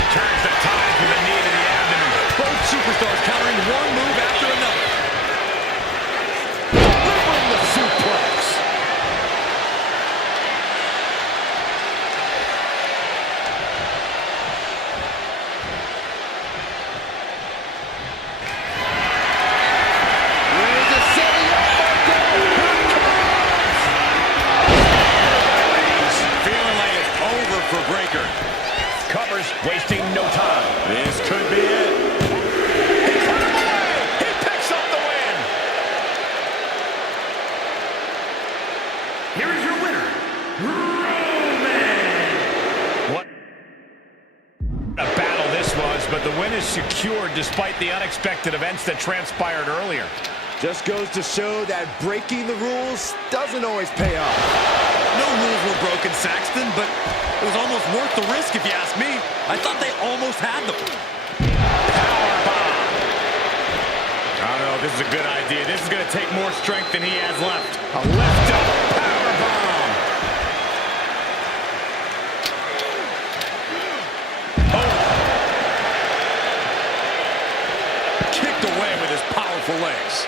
Turns the tide with a knee to the abdomen. Both superstars countering one move after another. Delivering the suplex. Reigns is setting up Marco. Here it comes. Feeling like it's over for Breaker. Covers, wasting no time. This could be it. He put him away. He picks up the win. is secured despite the unexpected events that transpired earlier. Just goes to show that breaking the rules doesn't always pay off. No rules were broken, Saxton, but it was almost worth the risk if you ask me. I thought they almost had them. Powerbomb. I don't know if this is a good idea. This is going to take more strength than he has left. A lift up powerbomb. Oh. Kicked away with his powerful legs.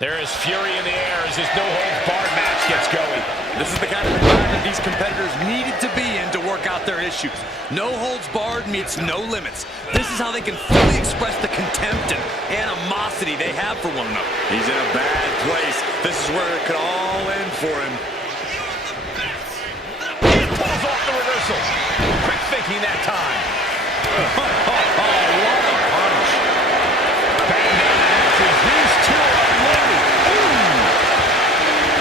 There is fury in the air as this no-holds-barred match gets going. This is the kind of environment these competitors needed to be in to work out their issues. No holds barred meets no limits. This is how they can fully express the contempt and animosity they have for one another. He's in a bad place. This is where it could all end for him. He pulls off the reversal. Quick thinking that time. What a punch. Bang down the hatches. These two are unloaded.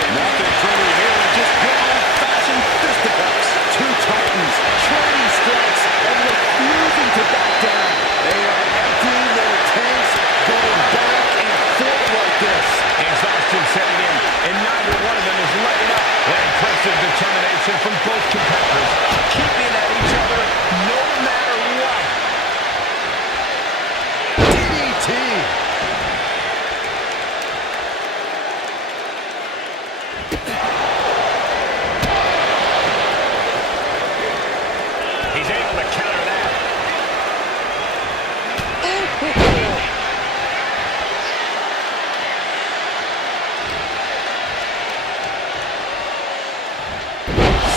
Nothing pretty here, just good old-fashioned fisticuffs. Two titans trading strikes and refusing to back down. They are emptying their tanks, going back and forth like this. Exhaustion setting in, and neither one of them is letting up. An impressive determination from both competitors, keeping at each other no matter what. DDT. He's able to counter that.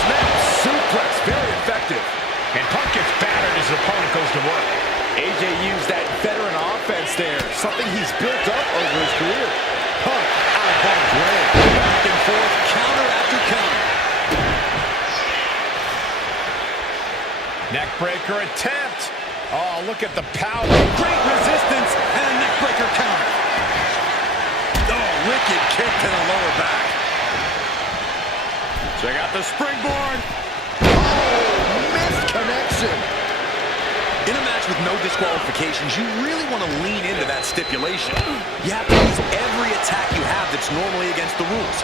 Snap suplex, very effective. And Punk gets battered as his opponent goes to work. AJ used that veteran offense there, something he's built up over his career. Punk out of harm's way. Back and forth, counter after counter. Neckbreaker attempt. Oh, look at the power. Great resistance and a neckbreaker counter. Oh, wicked kick to the lower back. Check out the springboard. Oh, missed connection. In a match with no disqualifications, you really want to lean into that stipulation. You have to use every attack you have that's normally against the rules.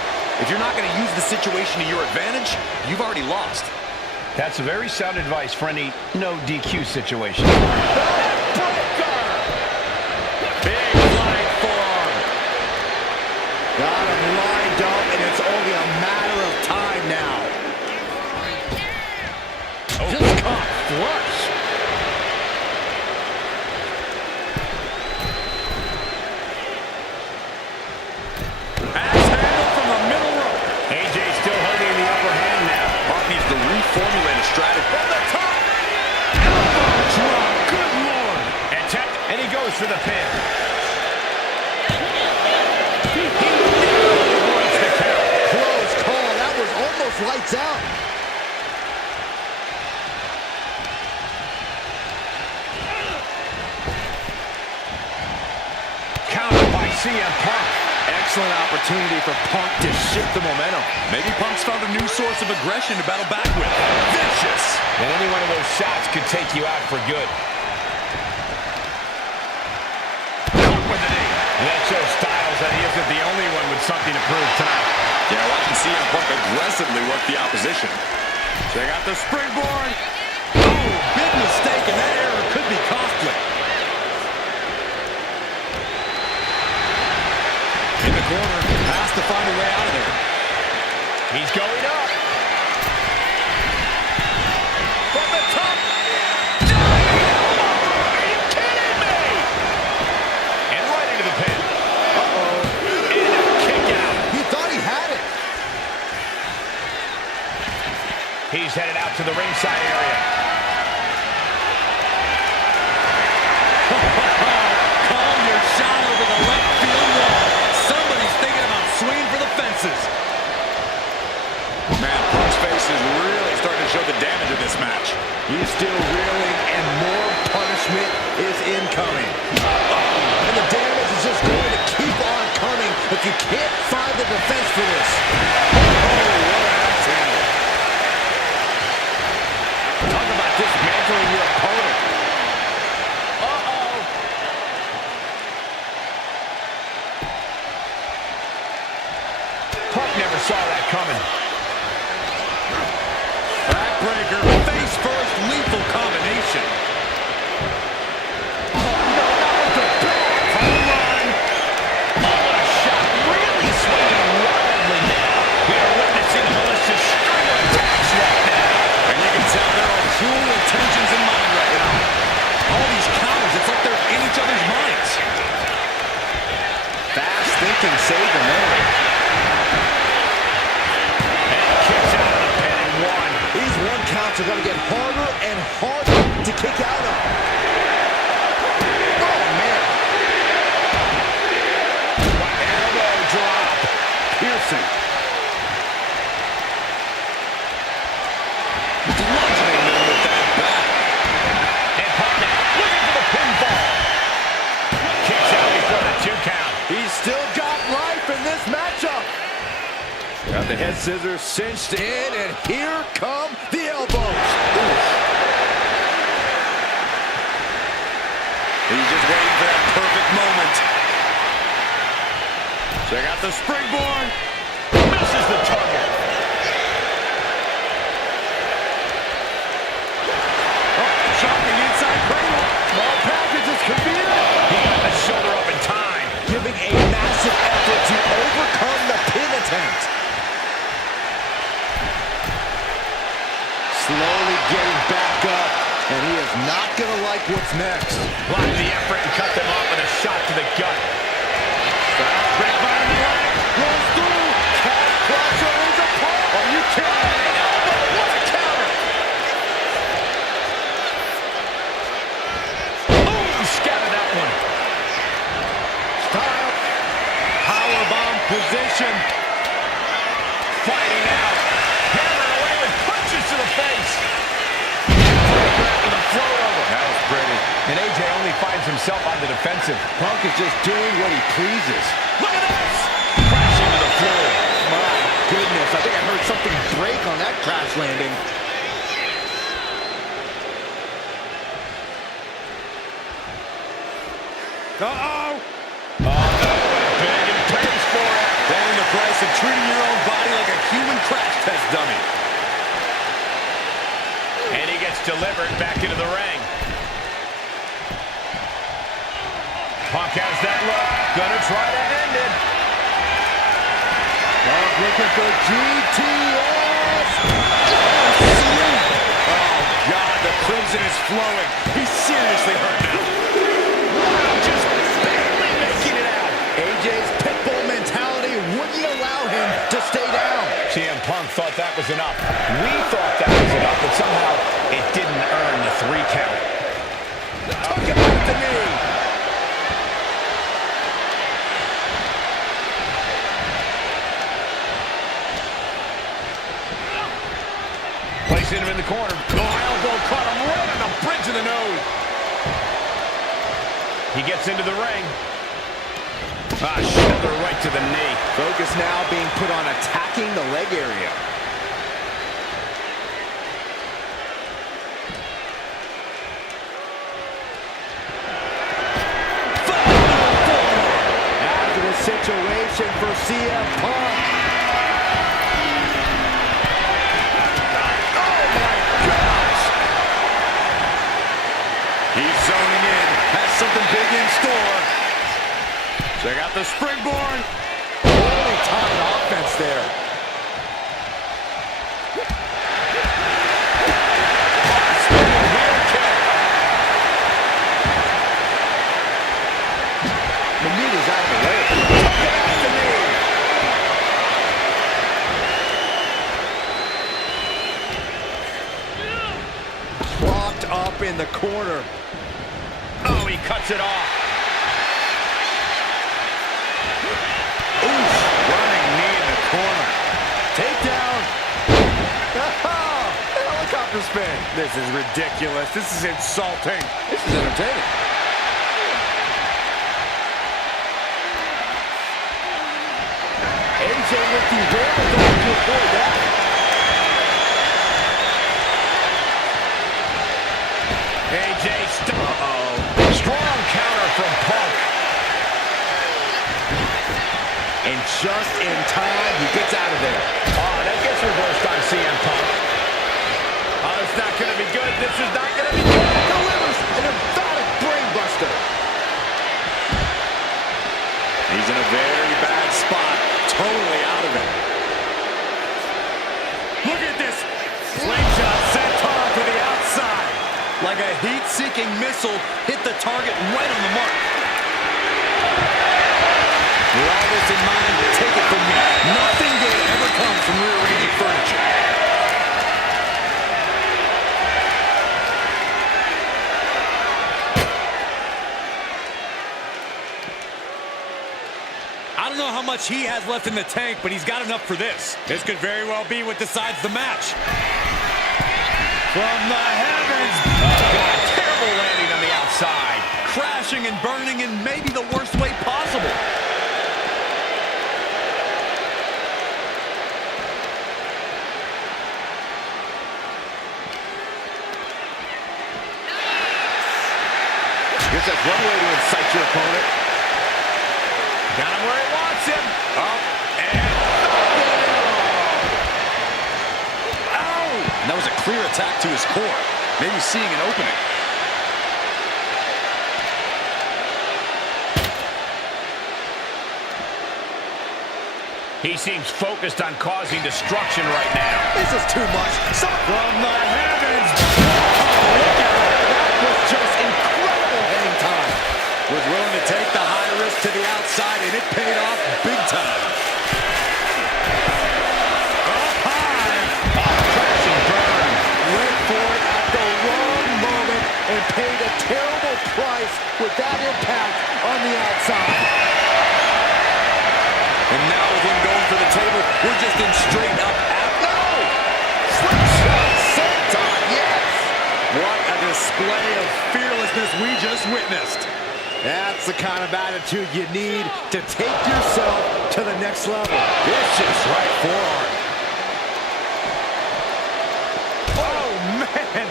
If you're not going to use the situation to your advantage, you've already lost. That's very sound advice for any no DQ situation. Backbreaker. Big flying forearm. Got him lined up, and it's only a matter of time now. Just caught flush. Axe handle from the middle rope. AJ still holding the upper hand now. Punk needs to reformulate a strategy. From the top. Elbow drop. Good Lord. And he goes for the pin. He narrowly avoids the count. Close call. That was almost lights out. Countered by CM Punk. Excellent opportunity for Punk to shift the momentum. Maybe Punk's found a new source of aggression to battle back with. Vicious. And any one of those shots could take you out for good. Punk with the knee. And that shows Styles that he isn't the only one with something to prove tonight. Yeah, watching CM Punk aggressively work the opposition. Check out the springboard. Oh, big mistake, and that error could be costly. He's going up. From the top. Diving elbow. Are you kidding me? And right into the pin. Uh-oh. And a kick out. He thought he had it. He's headed out to the ringside area. Call your shot over the left field wall. Somebody's thinking about swinging for the fences. Man, Punk's face is really starting to show the damage of this match. He's still reeling, and more punishment is incoming. And the damage is just going to keep on coming if you can't find the defense for this. Oh, what an axe handle. Talk about dismantling your opponent. Punk never saw that coming. Backbreaker, face first, lethal combination. Home run. Oh, what a shot. Really swinging wildly now. We are witnessing a malicious string of attacks right now. And you can tell there are cruel intentions in mind right now. All these counters, it's like they're in each other's minds. Fast thinking saving there. Kicks out of the pin and one. These one counts are going to get harder and harder to kick out of. Oh, man. Elbow drop. Piercing. Bludgeoning them with that bat. And Punk now looking for the pinfall. Kicks out before the 2 count. He's still got life in this matchup. Got the head scissors cinched in, and here come the elbows. Oof. He's just waiting for that perfect moment. Check out the springboard. Misses the target. Shocking inside cradle. Small package is convenient. He got the shoulder up in time. Giving a massive effort to overcome the pin attempt. Slowly getting back up, and he is not going to like what's next. Blocked the effort and cut them off with a shot to the gut. Break behind the leg. Goes through. Calf crusher is apart. Are you kidding me? Elbow. What a counter. Boom! Scattered that one. Style. Powerbomb position. Fighting out. Hammering away with punches to the face. With a float over. That was pretty. And AJ only finds himself on the defensive. Punk is just doing what he pleases. Look at this! Crashing to the floor. My goodness, I think I heard something break on that crash landing. Uh-oh! Big and pays for it. Paying the price of treating your own body like a human crash test dummy. And he gets delivered back into the ring. Punk has that look. Gonna try to end it. Punk looking for GTS. Oh, God, the crimson is flowing. He's seriously hurt now. Just barely making it out. AJ's pitbull mentality wouldn't allow him to stay down. CM Punk thought that was enough. We thought that was enough, but somehow it didn't earn the 3 count. Took him out the knee. Placing him in the corner. Oh, elbow caught him right on the bridge of the nose. He gets into the ring. Shoulder right to the knee. Focus now being put on attacking the leg area. Hazardous situation for CM Punk. Oh my gosh! He's zoning in. Has something big in store. Check out the springboard. Really timed offense there. corner. Oh, he cuts it off. Oof, running knee in the corner. Takedown. Helicopter spin. This is ridiculous. This is insulting. This is entertaining. AJ looking very going to avoid that. AJ, uh-oh. Strong counter from Punk. And just in time, he gets out of there. Oh, that gets reversed on CM Punk. Oh, it's not going to be good. This is not going to be good. Delivers an emphatic brainbuster. He's in a very bad spot. Totally out of it. Look at this. Slingshot sent on to the outside. Like a heat-seeking missile, hit the target right on the mark. With all this in mind, take it from me. Nothing good ever comes from rearranging furniture. I don't know how much he has left in the tank, but he's got enough for this. This could very well be what decides the match. From the heavens. Oh, God. Terrible landing on the outside. Crashing and burning in maybe the worst way possible. Guess that's one way to incite your opponent. Got him where he wants him. Up and Ow! And that was a clear attack to his core. Maybe seeing an opening. he seems focused on causing destruction right now. This is too much. From the heavens. That was just incredible hang time. Was willing to take the high risk to the outside, and it paid off big time. Up high. Oh, crashing burn. Went for it at the wrong moment and paid a terrible price with that impact on the outside. And now with him going for the table, we're just in straight up No! Slingshot senton, yes! What a display of fearlessness we just witnessed. That's the kind of attitude you need to take yourself to the next level. Vicious right forearm. Oh, man.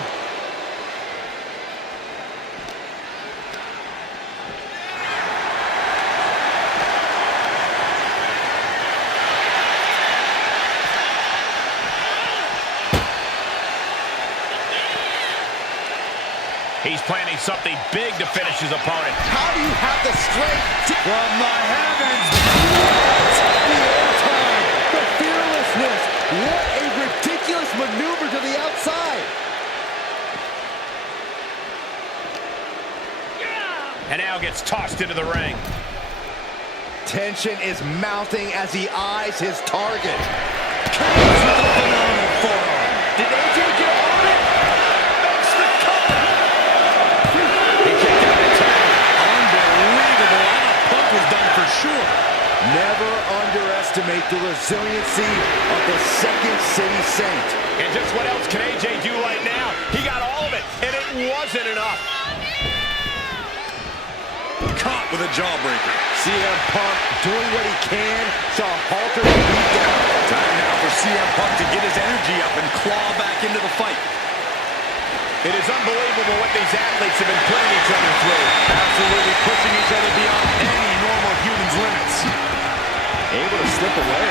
He's planning something big to finish his opponent. How do you have the strength to... From the heavens. The airtime, the fearlessness. What a ridiculous maneuver to the outside. And now gets tossed into the ring. Tension is mounting as he eyes his target. Connects with a phenomenal forearm. Did AJ get on it? Makes the cover. He kicked out at 10. Unbelievable. I thought Punk was done for sure. Never underestimate the resiliency of the Second City Saint. And just what else can AJ do right now? He got all of it, and it wasn't enough. Caught with a jawbreaker. CM Punk doing what he can to halter the beatdown. Time now for CM Punk to get his energy up and claw back into the fight. It is unbelievable what these athletes have been putting each other through. Absolutely pushing each other beyond any normal human's limits. Able to slip away.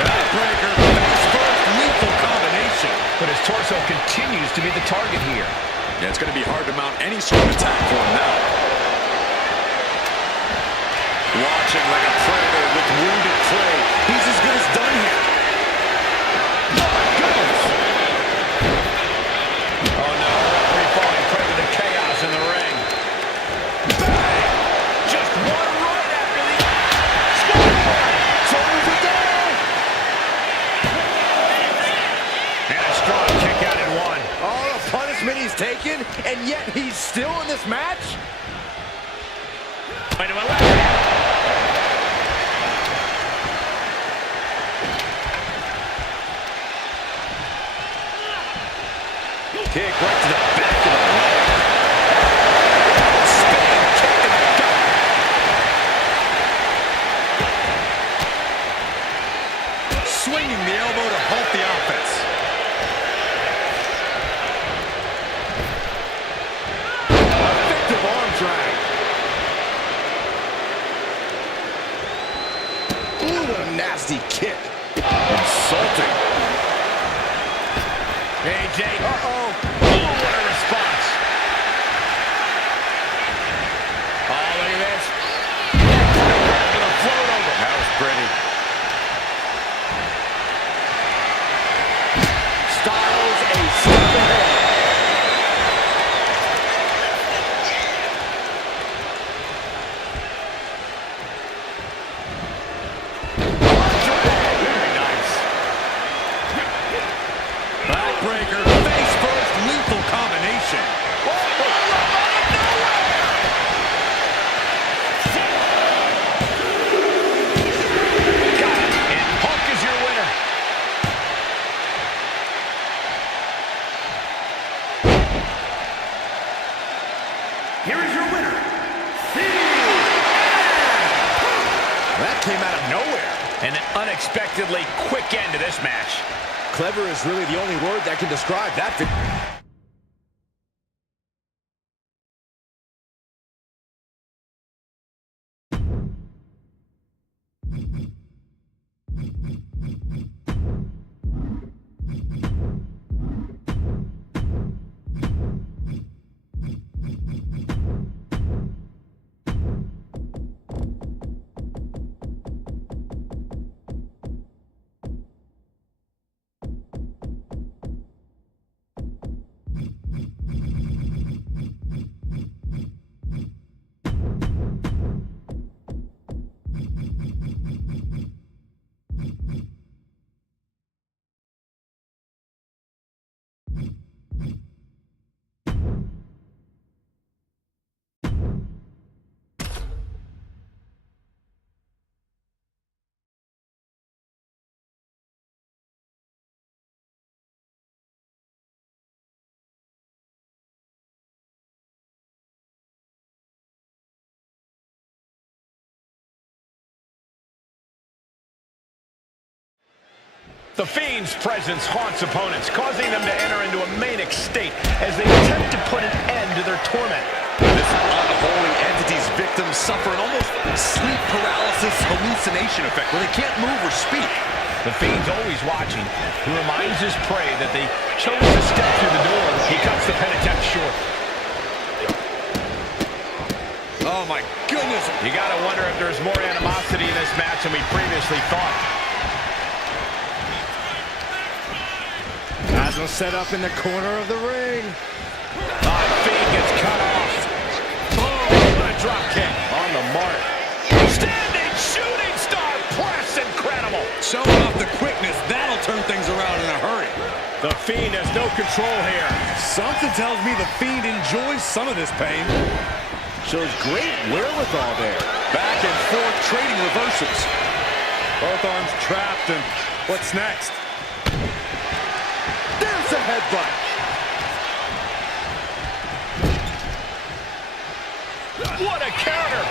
Backbreaker, face first, lethal combination. But his torso continues to be the target here. Yeah, it's going to be hard to mount any sort of attack for him now. Watching like a predator with wounded prey. He's as good as done here. Oh my goodness! Oh no, referee falling prey to the chaos in the ring. Bang! Just one right after the... Shoulders are down! And a strong kick out in one. punishment he's taken, and yet he's still in this match? Kick right to the back of the leg. Spinning kick to the gut. Swinging the elbow to halt the offense. Effective arm drag. Ooh, what a nasty kick. Insulting. AJ. Uh-oh. What a response. Oh, look at this. Right to the float over. That was pretty. Styles a step ahead. Very nice. Backbreaker, face first, lethal combination. Got it. And Punk is your winner. Here is your winner, That came out of nowhere. and an unexpectedly quick end to this match. Clever is really the only word that can describe that victory. The Fiend's presence haunts opponents, causing them to enter into a manic state as they attempt to put an end to their torment. This unholy entity's victims suffer an almost sleep paralysis hallucination effect where they can't move or speak. The Fiend's always watching. He reminds his prey that they chose to step through the door. He cuts the pen attempt short. Oh my goodness. You gotta wonder if there's more animosity in this match than we previously thought. Will set up in the corner of the ring. Fiend gets cut off. Boom! What a drop kick. On the mark. Standing shooting star press. Incredible. Showing off the quickness, that'll turn things around in a hurry. The Fiend has no control here. Something tells me the Fiend enjoys some of this pain. Shows great wherewithal there. Back and forth, trading reversals. Both arms trapped, and what's next? There's a headbutt. What a counter.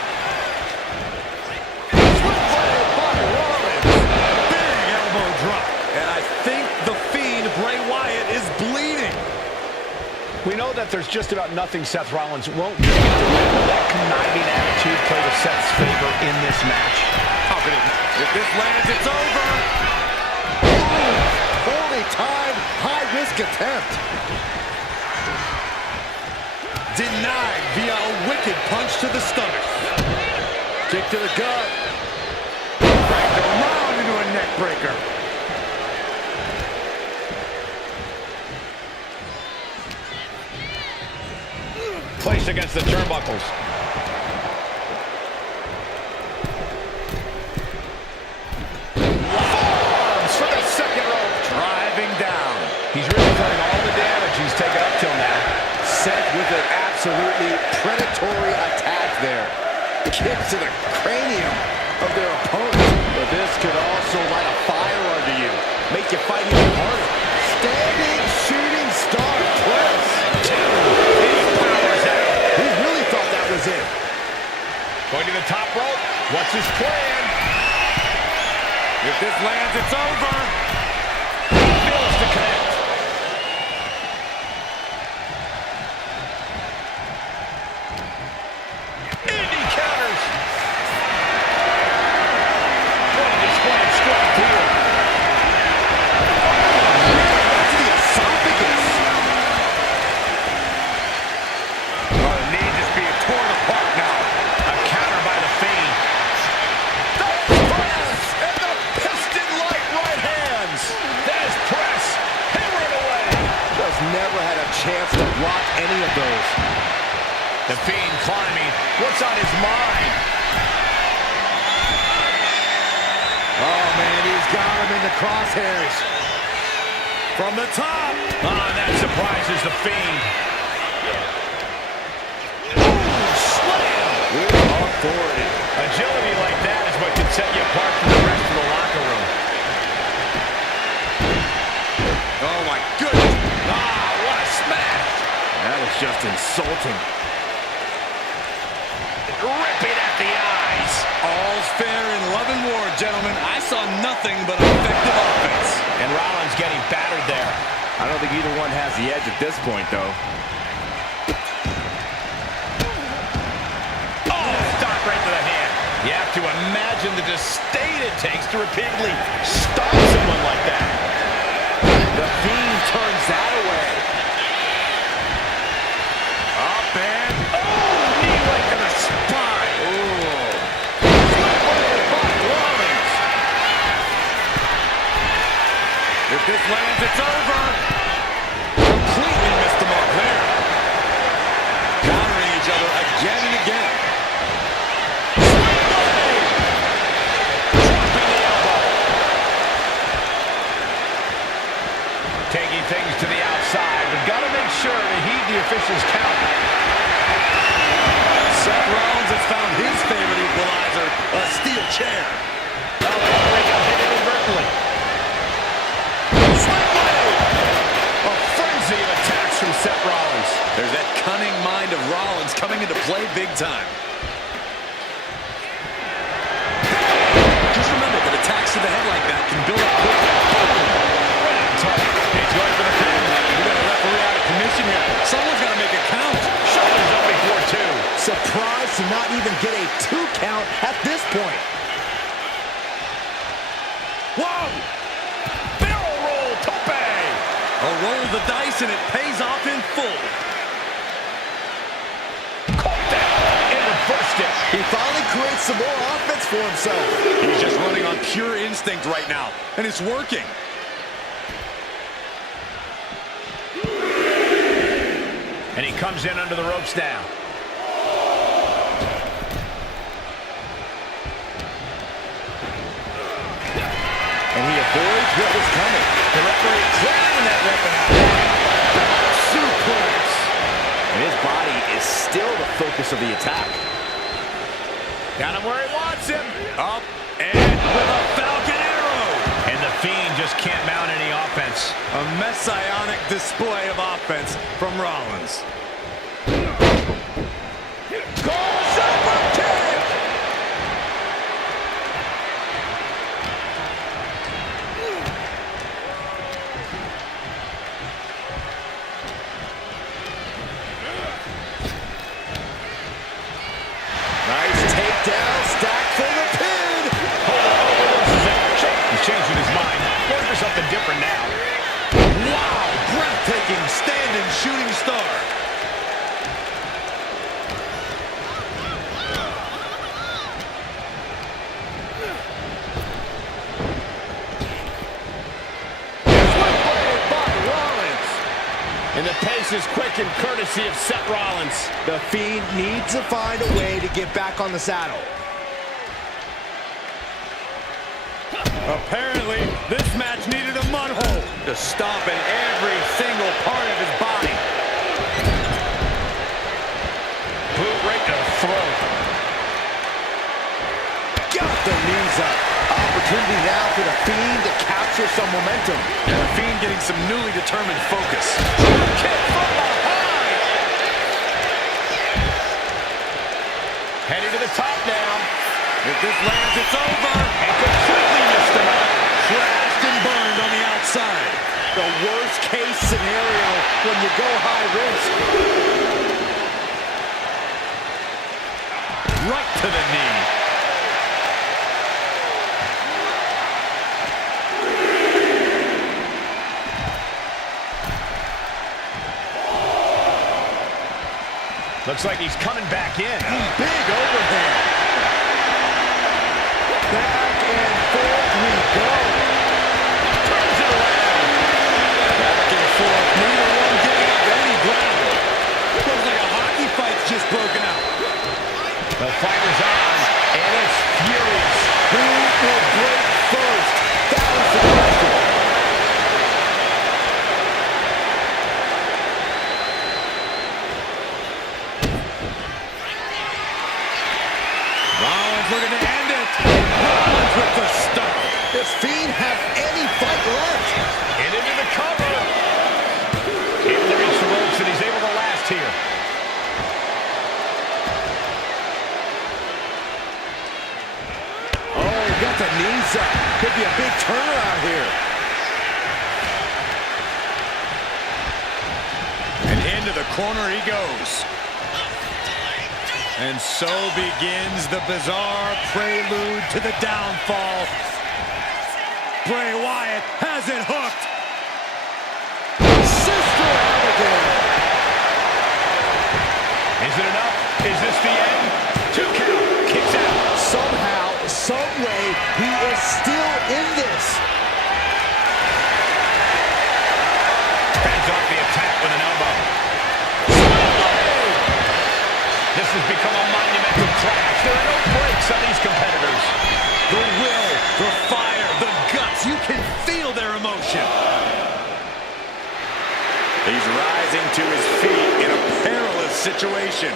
Big elbow drop. And I think the Fiend, Bray Wyatt, is bleeding. We know that there's just about nothing Seth Rollins won't do to win. That conniving attitude played to Seth's favor in this match. How could it? If this lands, it's over. Poorly timed, high-risk attempt. Denied via a wicked punch to the stomach. Kick to the gut. Dragged around into a neck breaker. Placed against the turnbuckles. Forearms for the second rope. Driving down. He's really feeling all the damage he's taken up till now. sent with an absolutely predatory attack there. Kicks to the cranium of their opponent. But this could also light a fire under you. Make you fight even harder. Standing shooting star press. He powers out. He really thought that was it. Going to the top rope. What's his plan? If this lands, it's over. He fails to connect. Indy counters. What a display of strength here. Back to the esophagus. Oh, the knee just being torn apart now. A counter by the Fiend. The press and the piston-like right hands. That is press. Hammering away. Just never had a chance to block any of those. The Fiend climbing. What's on his mind? Oh, man, he's got him in the crosshairs. From the top. Oh, that surprises the Fiend. Ooh, slam. With authority. Agility like that is what can set you apart from the rest of the locker room. Oh, my goodness. Ah, what a smash. That was just insulting. Ripping at the eyes. All's fair in love and war, gentlemen. I saw nothing but effective offense. And Rollins getting battered there. I don't think either one has the edge at this point, though. Oh, stop right to the hand. You have to imagine the disdain it takes to repeatedly stop someone like that. The Fiend turns that away. Up and... Oh, knee right to the spine. Ooh. If this lands, it's over. Completely missed the mark there. Countering each other again and again. Dropping the elbow. Taking things to the outside, but got to make sure to heed the official's count. Seth Rollins has found his favorite equalizer, a steel chair. Oh, they got hit inadvertently. A frenzy of attacks from Seth Rollins. There's that cunning mind of Rollins coming into play big time. Just remember that attacks to the head like that can build up quickly. Right on target. He's going for the pin. We got a referee out of commission here. Someone's got to make a count. Shoulders up before two. Surprised to not even get a 2 count at this point. Whoa! Barrel roll, tope! A roll of the dice and it pays off in full. Caught that and reversed it. He finally creates some more offense for himself. He's just running on pure instinct right now, and it's working. And he comes in under the ropes now. And he avoids what was coming. The referee clearing that weapon out. Suplex. And his body is still the focus of the attack. Got him where he wants him. Up and with a Falcon Arrow. And the Fiend just can't mount any offense. A messianic display of offense from Rollins. Super kick! Nice takedown, stack for the pin. He's changing his mind. Going for something different now. Wow, breathtaking stand-and shooting star. And the pace is quick and courtesy of Seth Rollins. The Fiend needs to find a way to get back on the saddle. Apparently, this match needed a mud hole to stomp in every single part of his body. the knees up. Opportunity now for the Fiend to capture some momentum. And the Fiend getting some newly determined focus. Kick from behind. Heading to the top now. If this lands, it's over. And completely missed him out. Crashed and burned on the outside. The worst case scenario when you go high risk. Right to the knee. Looks like he's coming back in. Big overhand. Back and forth we go. Turns it around. Back and forth. Neither one giving up any ground. Looks like a hockey fight's just broken out. The fight is on, and it's furious. Who will break first? That is the question. Rollins looking to end it. Rollins with the stomp. Does Fiend have any fight left? And into the cover. Able to reach the ropes, and he's able to last here. Oh, got the knees up. Could be a big turnaround here. And into the corner he goes. And so begins the bizarre prelude to the downfall. Bray Wyatt has it hooked. Sister Abigail. Is it enough? Is this the end? 2 count. Kicks out. Somehow, some way, he is still in this. Fends off the attack with an elbow. This has become a monumental clash. There are no breaks on these competitors. The will, the fire, the guts. You can feel their emotion. He's rising to his feet in a perilous situation.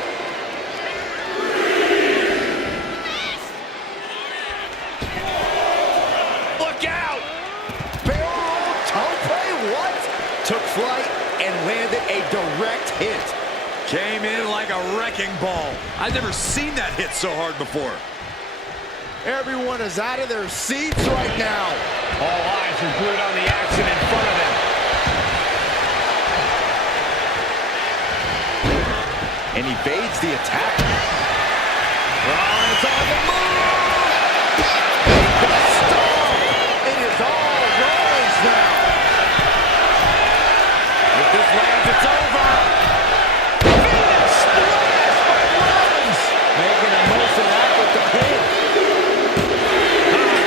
Look out! Barrel tope, what? Took flight and landed a direct hit. Came in like a wrecking ball. I've never seen that hit so hard before. Everyone is out of their seats right now. All eyes are glued on the action in front of them. And evades the attack. Rollins on the move! The stomp! It is all Rollins now. If this lands, it's over. Venus splash by Rollins. Making the most of that with the pin.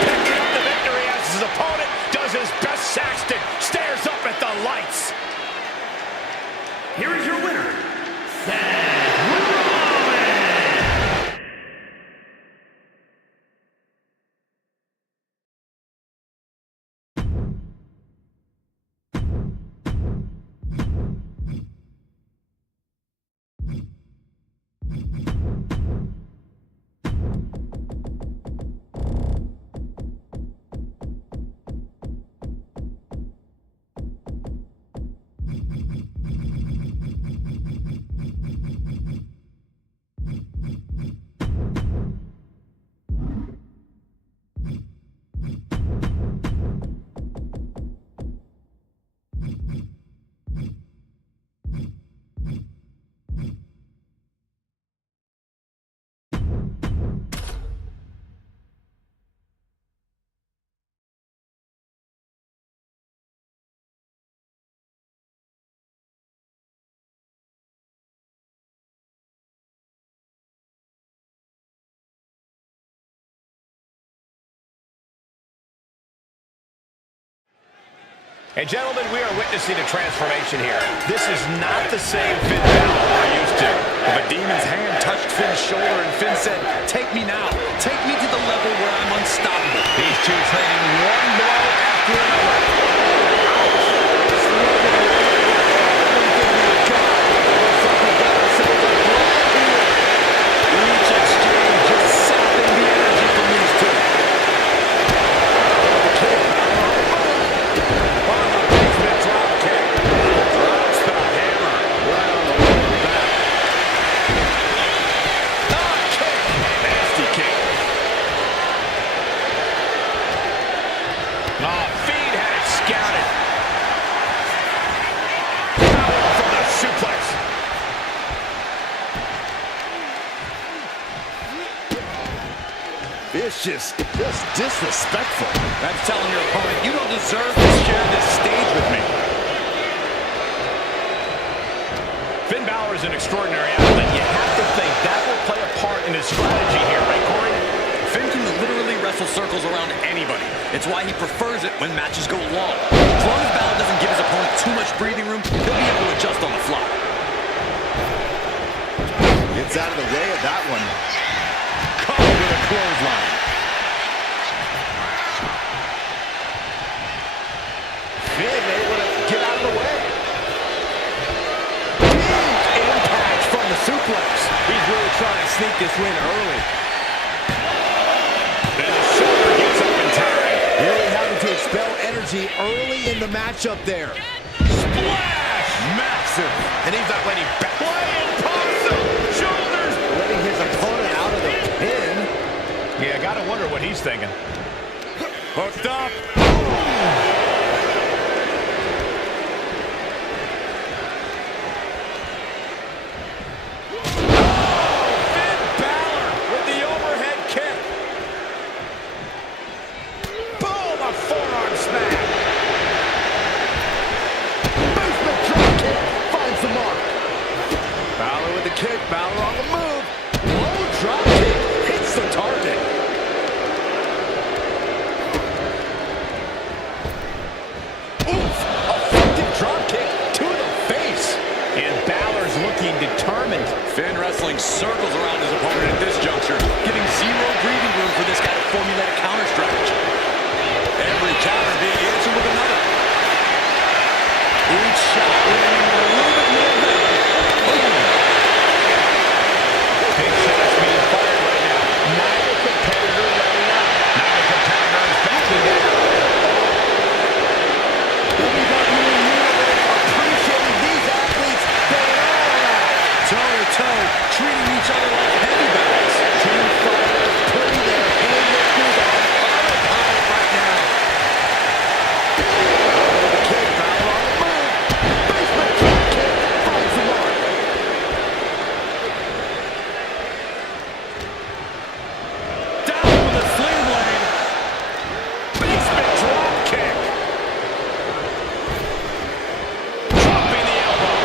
Picking up the victory as his opponent does his best. Saxton stares up at the lights. Here is your winner, And gentlemen, we are witnessing a transformation here. This is not the same Finn Balor we're used to. If a demon's hand touched Finn's shoulder and Finn said, "Take me now. Take me to the level where I'm unstoppable." These two trading one blow after another. Each exchange just sapping the energy from these two. Vicious, just disrespectful. That's telling your opponent, you don't deserve to share this stage with me. Finn Balor is an extraordinary athlete. You have to think that will play a part in his strategy here, right, Corey? Finn can literally wrestle circles around anybody. It's why he prefers it when matches go long. As long as Balor doesn't give his opponent too much breathing room, he'll be able to adjust on the fly. Gets out of the way of that one. Caught with a clothesline. Finn able to get out of the way. Big impact from the suplex. He's really trying to sneak this win early. Then the shoulder gets up in time. Really having to expel energy early in the matchup there. Splash! Massive. And he's not letting back. Flying possum! Shoulders! Letting his opponent out of the pin. Yeah, gotta wonder what he's thinking. Hooked up. Finn Balor with the overhead kick. Boom! A forearm smack. Basement drop kick finds the mark. Balor with the kick. Balor on the move. Low drop kick hits the target. Oof! Effective drop kick to the face. And Balor's looking determined. Finn wrestling circles around his opponent at this juncture, giving zero breathing room for this guy to formulate a counter strategy. Every counter being answered with another. Each shot landing with a little bit more venom. Big shots being fired right now. Neither competitor letting up. Neither competitor is backing down. WWE Universe appreciating these athletes going all out. Toe-to-toe, treating each other like heavy bags. Two fighters putting their haymakers on autopilot right now. The kick, Balor on the move. Basement drop kick finds the mark. Down with a sling blade. Basement drop kick. Dropping the elbow.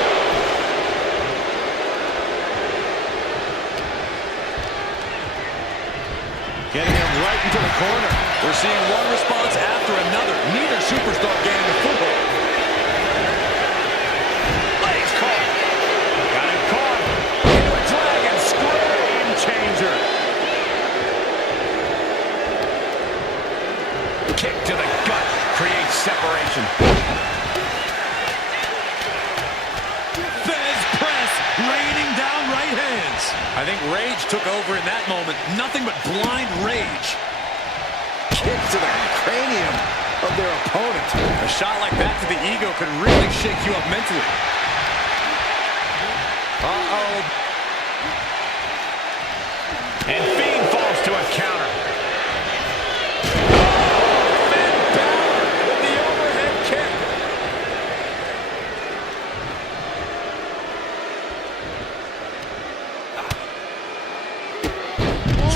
Getting him right into the corner. We're seeing one response after another. Neither superstar gaining a foothold. Legs caught. Got him caught. Into a dragon scream changer. Kick to the gut creates separation. Fez press, raining down right hands. I think rage took over in that moment. Nothing but blind rage. Kick to the cranium of their opponent. A shot like that to the ego could really shake you up mentally. Uh-oh. And Fiend falls to a counter. Finn Balor with the overhead kick.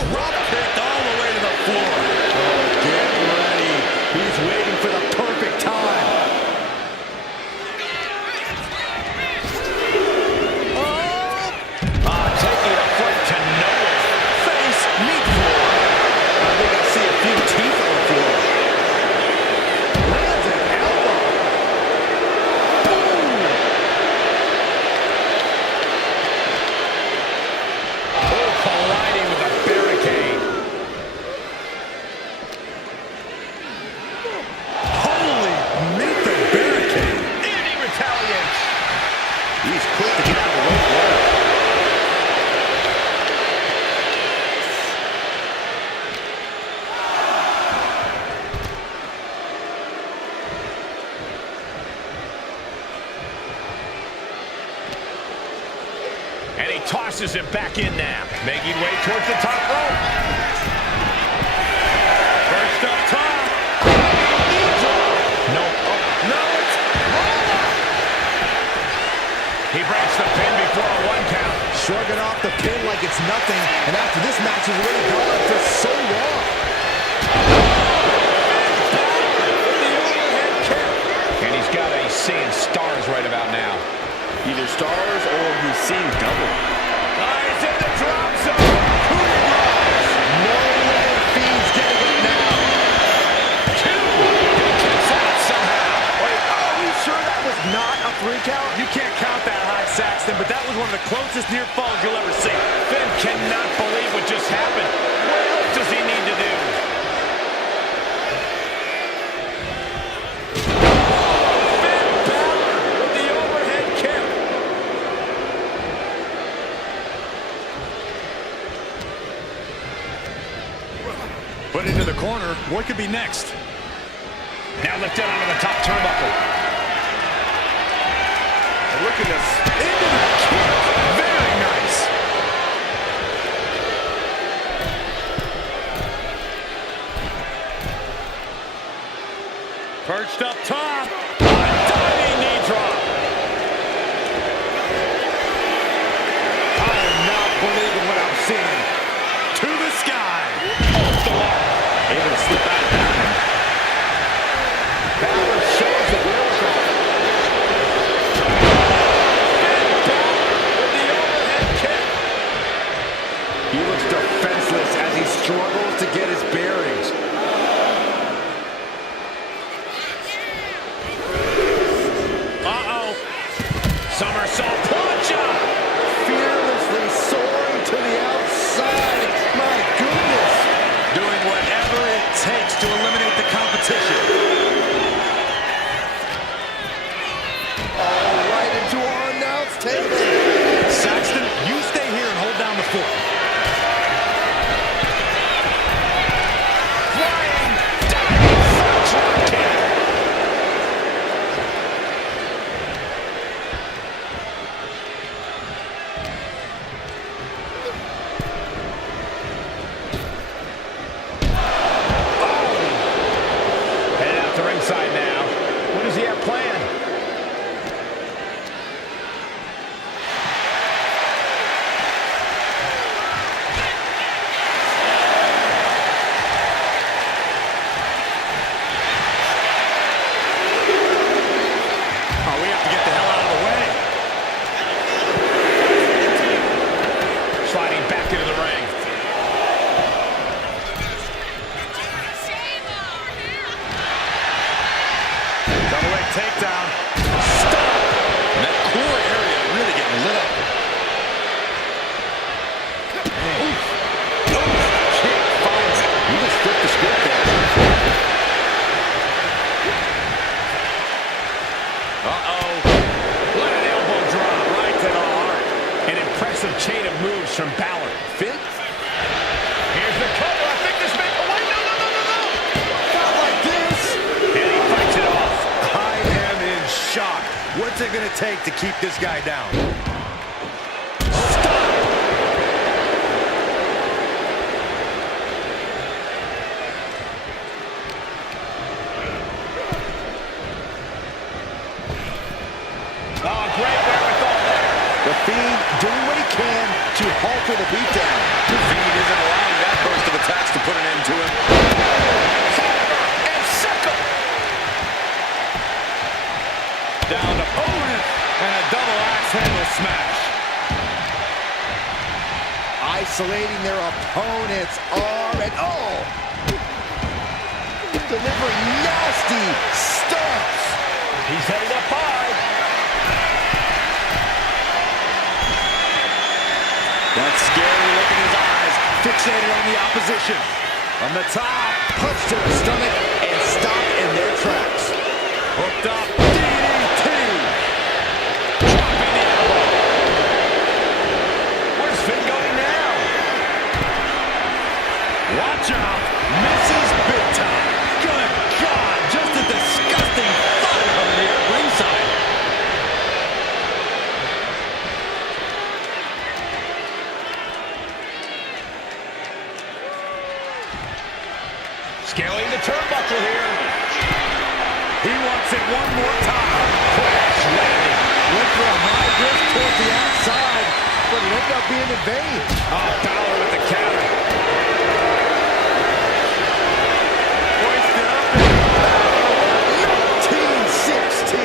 Drop kicked all the way to the floor. Get ready. He's waiting for the perfect time. Taking a flight to nowhere. Face meat floor. I think I see a few teeth on the floor. Lands an elbow. Boom. Oh, colliding with a barricade. Holy, meet the barricade. And he retaliates. He's quick to get out of the way there. And he tosses it back in now, making way towards the top rope. First up top. No, oh, no, it's... He breaks the pin before a 1 count. shrugging off the pin like it's nothing, and after this match has already gone on for so long. And he's got a seeing stars right about now. Either stars or he's seeing double. He's in the drop zone. No way Fiend's getting it now. Two. He kicks out somehow. Wait, are we sure that was not a 3 count? You can't count that high, Saxton, but that was one of the closest near falls you'll ever see. Finn cannot believe what just happened. What else does he need to do? Finn Balor with the overhead kick. Put into the corner. What could be next? Now lifted onto the top turnbuckle. Look at this. Into the kick. Very nice. Perched up top. A diving knee drop. I am not believing what I'm seeing. To the sky. Off the wall. Able to slip out of that one. Balor shows the wherewithal. With the overhead kick. He looks defenseless as he struggles to get his bearings. Uh-oh. Somersault plancha. Fearlessly soaring to the outside. My goodness. Doing whatever it takes to eliminate the competition. All right into our announce table. Saxton, you stay here and hold down the fort. Flying. Diving front kick. Headed out to ringside now. What does he have planned? Oh, we have to get the hell out of the way. Sliding back into the ring. Double leg takedown. Stop. And that core area really getting lit up. Kick finds it. You just flipped the script there. Uh-oh. What an elbow drop right to the heart. An impressive chain of moves from Balor. Finn? Here's the cover. I think this may... Oh, wait, no. Not like this. And he fights it off. I am in shock. What's it going to take to keep this guy down? Oh, great wherewithal there. The Fiend doing what he can to halter the beatdown. The Fiend isn't allowing that burst of attacks to put an end to him. And circle. Down to opponent and a double axe handle smash. Isolating their opponent's arm and delivering nasty stomps. He's headed up high. That scary look in his eyes, fixated on the opposition. On the top, punch to the stomach and stop in their tracks. Hooked up, DDT. Dropping the elbow. Where's Finn going now? Watch out, misses big time. Good God, just a disgusting thought coming here at ringside. Scaling the turnbuckle here. He wants it one more time. Crash landing. Went for a high risk towards the outside, but it ended up being in vain. Oh, Balor with the counter. Hoisted up and 19-16.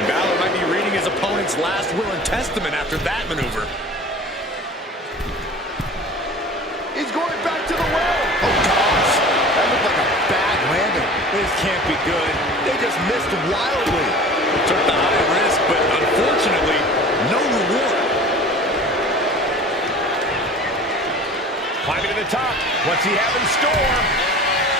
And Balor might be reading his opponent's last will and testament after that maneuver. He's going back to the well. Oh, gosh. That looked like a bad landing. This can't be good. They just missed wildly. Took the high risk, but unfortunately, no reward. climbing to the top. What's he have in store?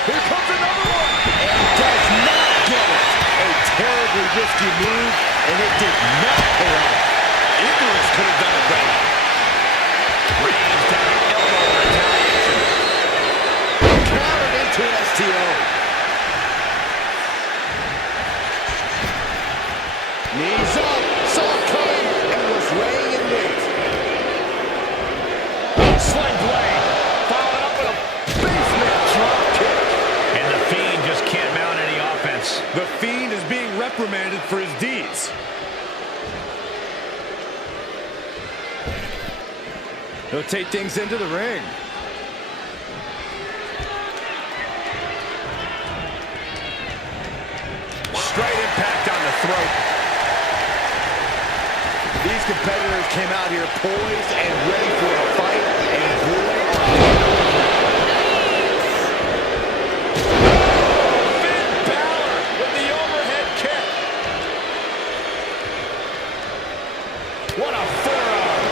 Here comes another one. And does not get it. A terribly risky move, and it did not pay off. Icarus could have done it better. Reigns down elbow retaliation. Countered into an STO. Knees up, saw it coming, and was laying in wait. Sling blade. Followed up with a Basement drop kick. And the Fiend just can't mount any offense. The Fiend is being reprimanded for his deeds. He'll take things into the ring. Straight impact on the throat. These competitors came out here poised and ready for a fight, and boy, are Finn Balor with the overhead kick. What a forearm.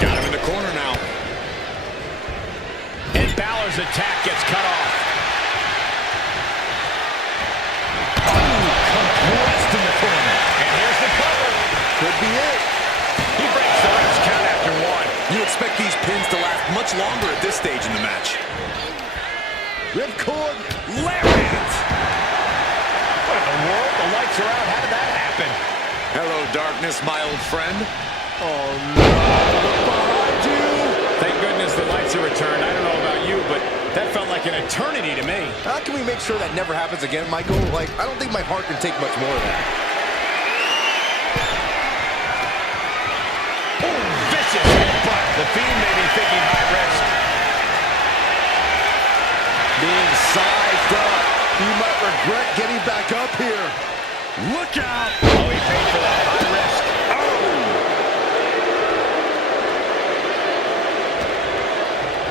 Got him in the corner now. And Balor's attack gets cut off. Compressed in the corner. And here's the cover. could be it. He breaks the ref's count after one. You expect these pins to last much longer at this stage in the match. Ripcord. Lariat. What in the world? The lights are out. How did that happen? Hello, darkness, my old friend. Oh, no. Behind you. Thank goodness the lights are returned. I don't know about you, but that felt like an eternity to me. How can we make sure that never happens again, Michael? Like, I don't think my heart can take much more of that. Oh, vicious headbutt. The Fiend may be thinking high risk. Being sized up. He might regret getting back up here. Look out. Oh, he paid for that high risk. Oh.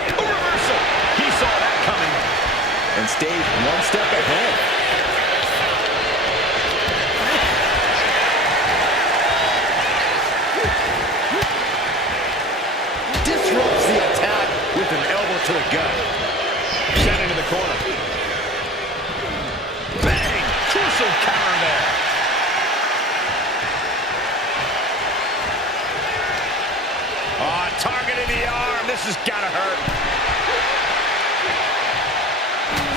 A reversal. He saw that coming. And stayed one step ahead. Disrupts the attack with an elbow to the gut. Sent into the corner. Bang! Crucial counter there. Oh, targeted the arm. This has got to hurt.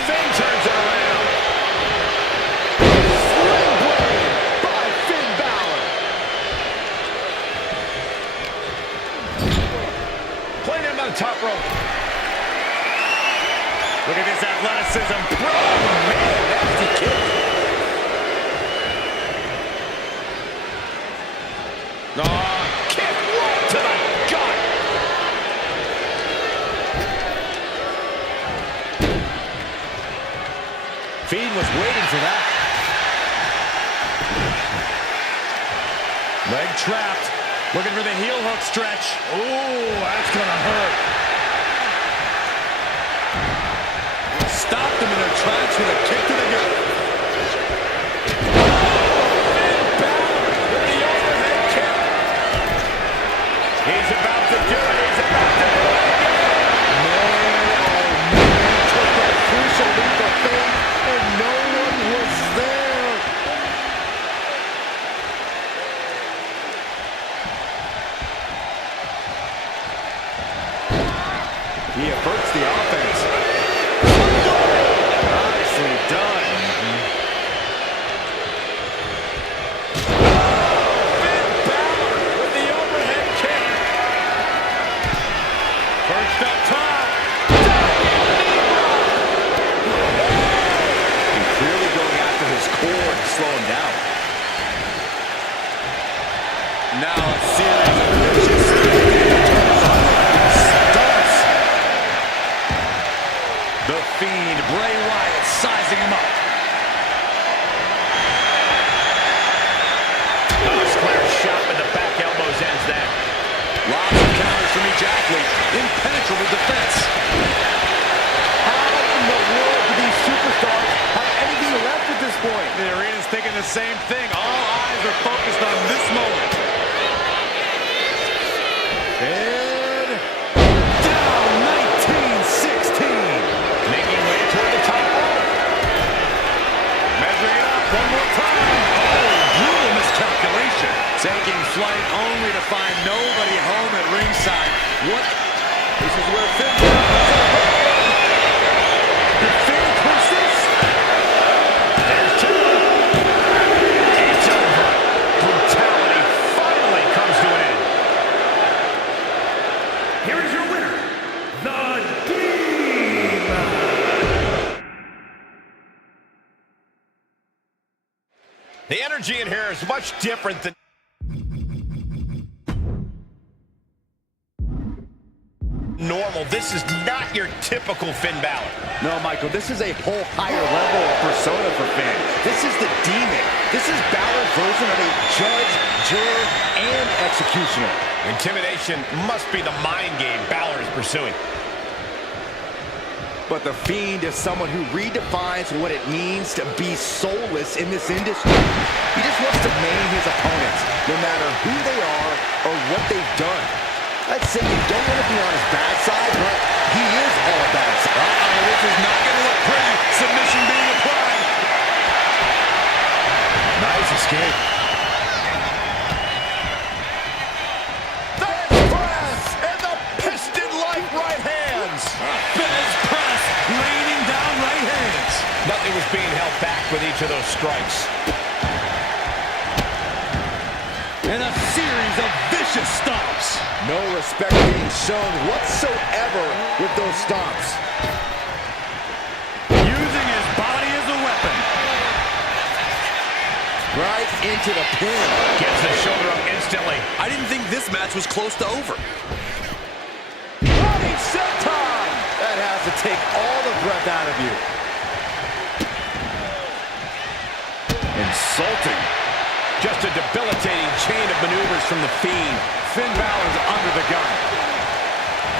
Finn turns it around. Sling blade by Finn Balor. Playing him on the top rope. Look at this athleticism. Bro, man, nasty kick. Oh, kick right to the gut. Fiend was waiting for that. Leg trapped. Looking for the heel hook stretch. Ooh, that's going to hurt. Stopped them in their tracks with a kick to the gut. Finn Balor with the overhead kick. He's about to do it. He's about to do it again. Took that crucial leap of faith, and no one was there. He averts the offense. Nicely done. Finn Balor with the overhead kick. Perched up top. He's clearly going after his core to slow him down. Now a serious same thing. All eyes are focused on this moment. And down 19-16. Making way toward the top rope. Measuring it up one more time. Oh, brutal miscalculation. Taking flight only to find nobody home at ringside. What? This is where Finn Did Finn push this? There's two. It's over. Brutality finally comes to an end. Here is your winner, the Demon. The energy in here is much different than normal. This is not your typical Finn Balor. No, Michael, this is a whole higher level of persona for Finn. This is the Demon. This is Balor's version of a judge, juror, and executioner. Intimidation must be the mind game Balor is pursuing. But the Fiend is someone who redefines what it means to be soulless in this industry. He just wants to maim his opponents, no matter who they are or what they've done. I'd say you don't want to be on his bad side, but he is on a bad side. This is not going to look pretty. Submission being applied. Nice escape. The press and the piston-like right hands. Bez press, raining down right hands. Nothing was being held back with each of those strikes. And a series of vicious stomps. No respect being shown whatsoever with those stomps. Using his body as a weapon. Right into the pin. Gets the shoulder up instantly. I didn't think this match was close to over. Body senton! That has to take all the breath out of you. Insulting. Just a debilitating chain of maneuvers from the Fiend. Finn Balor's under the gun.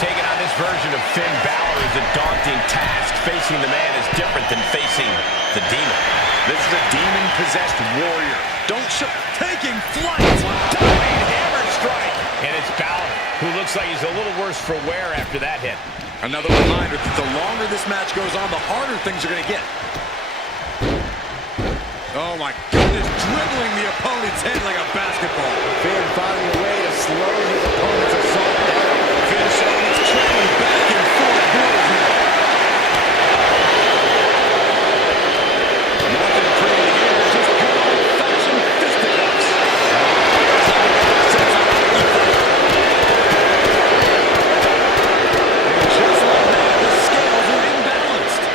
Taking on this version of Finn Balor is a daunting task. Facing the man is different than facing the demon. This is a demon-possessed warrior. Don't show. Taking flight. Diving hammer strike. And it's Balor, who looks like he's a little worse for wear after that hit. Another reminder that the longer this match goes on, the harder things are going to get. Oh my goodness, dribbling the opponent's head like a basketball. Finn finding a way to slow his opponent's assault down. Finn showing his training back and forth blows now. Nothing pretty here, just good old-fashioned fisticuffs. And just like that, the scales are imbalanced.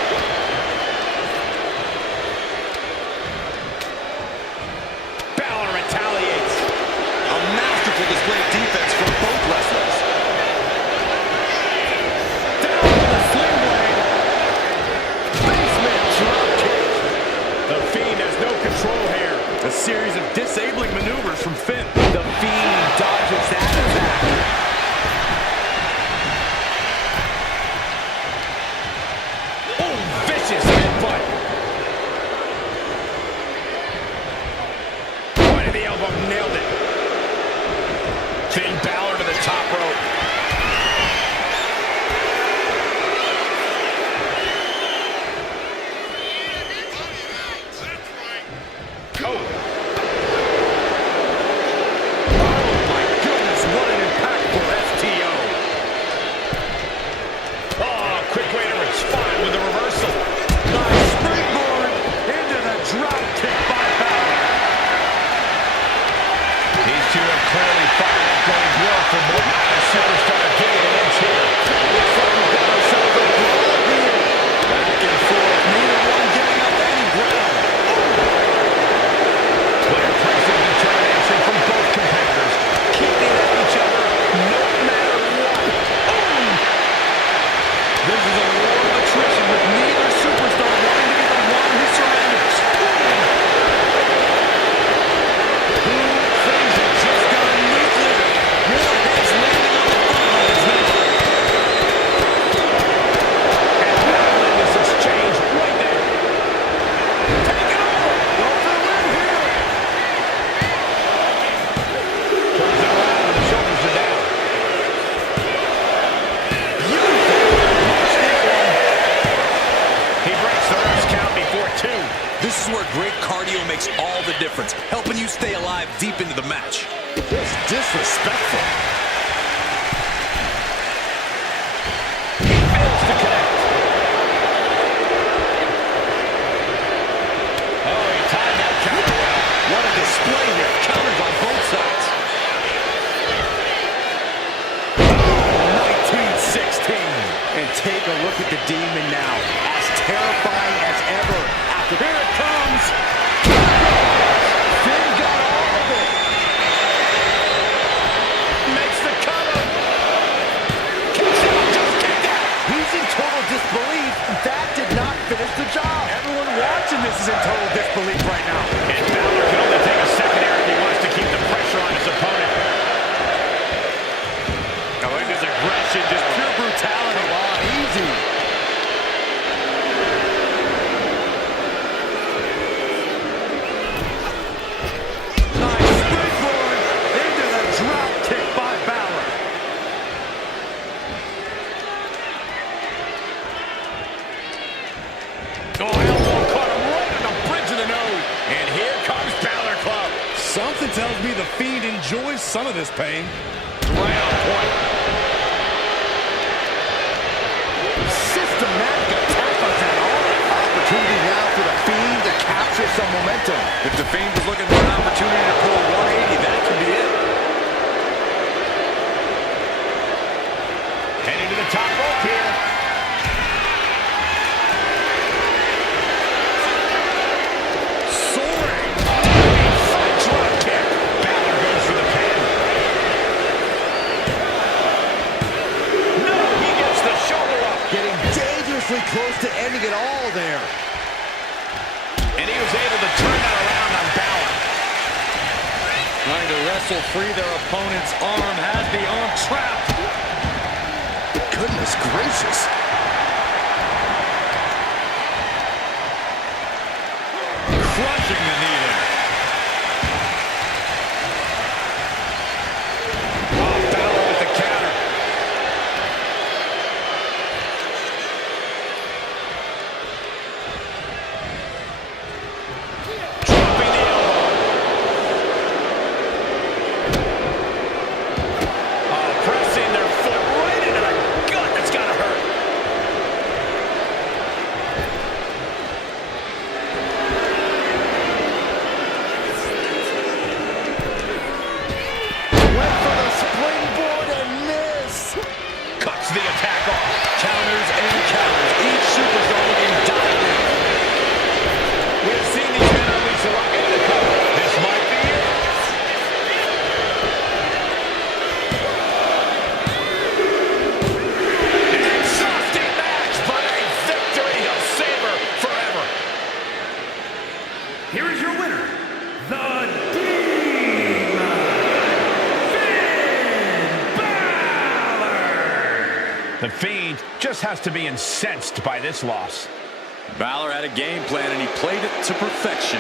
Balor retaliates. A masterful display of defense from both wrestlers. Down with the sling blade. Basement drop kick. The Fiend has no control here. A series of disabling maneuvers from Finn. The Fiend dodges that attack. Oh, vicious headbutt. Point of the elbow, nailed it. Finn Balor to the top rope. Oh. Oh my goodness, what an impactful STO. Oh, quick way to respond with the reversal. Nice springboard into the drop kick by Balor. These two have clearly fired up going well for more. Not a super disrespectful. He fails to connect. Oh, he timed that counter well. What a display here. Counters on both sides. Oh, 1916. And take a look at the Demon now. As terrifying as ever. After Here it comes. Finn got all of it. Makes the cover. Kicks out. Just kicked out. He's in total disbelief. That did not finish the job. Everyone watching this is in total disbelief right now. And Balor can only take a secondary if he wants to keep the pressure on his opponent. Now look at his aggression, just pure brutality. Come on, easy. Nice springboard into the drop kick by Balor. Oh, elbow caught him right on the bridge of the nose. And here comes Balor Club. Something tells me the Fiend enjoys some of this pain. Right on point. Systematic attack on that arm. Opportunity now for the Fiend to capture some momentum. If the Fiend was looking for an opportunity to pull 180, that could be it. Heading to the top rope here. Soaring. Front drop kick. Balor goes for the pin. No, he gets the shoulder up. Getting dangerously close to ending it all there. And he was able to turn that around on Balor. Trying to wrestle free their opponent's arm, has the arm trapped. Goodness gracious. Crushing the knee there. Oh, Balor with the counter. Dropping the elbow. Oh, pressing their foot right into the gut. That's gotta hurt. Went for the springboard and missed. Cuts the attack off. Counters and counters. Each superstar looking dialed in. We have seen these men unleash a lot into the cover. This might be it. An exhausting match, but a victory he'll savor forever. Here is your winner, the Demon, Finn Balor! The Fiend just has to be incensed by this loss. Balor had a game plan and he played it to perfection.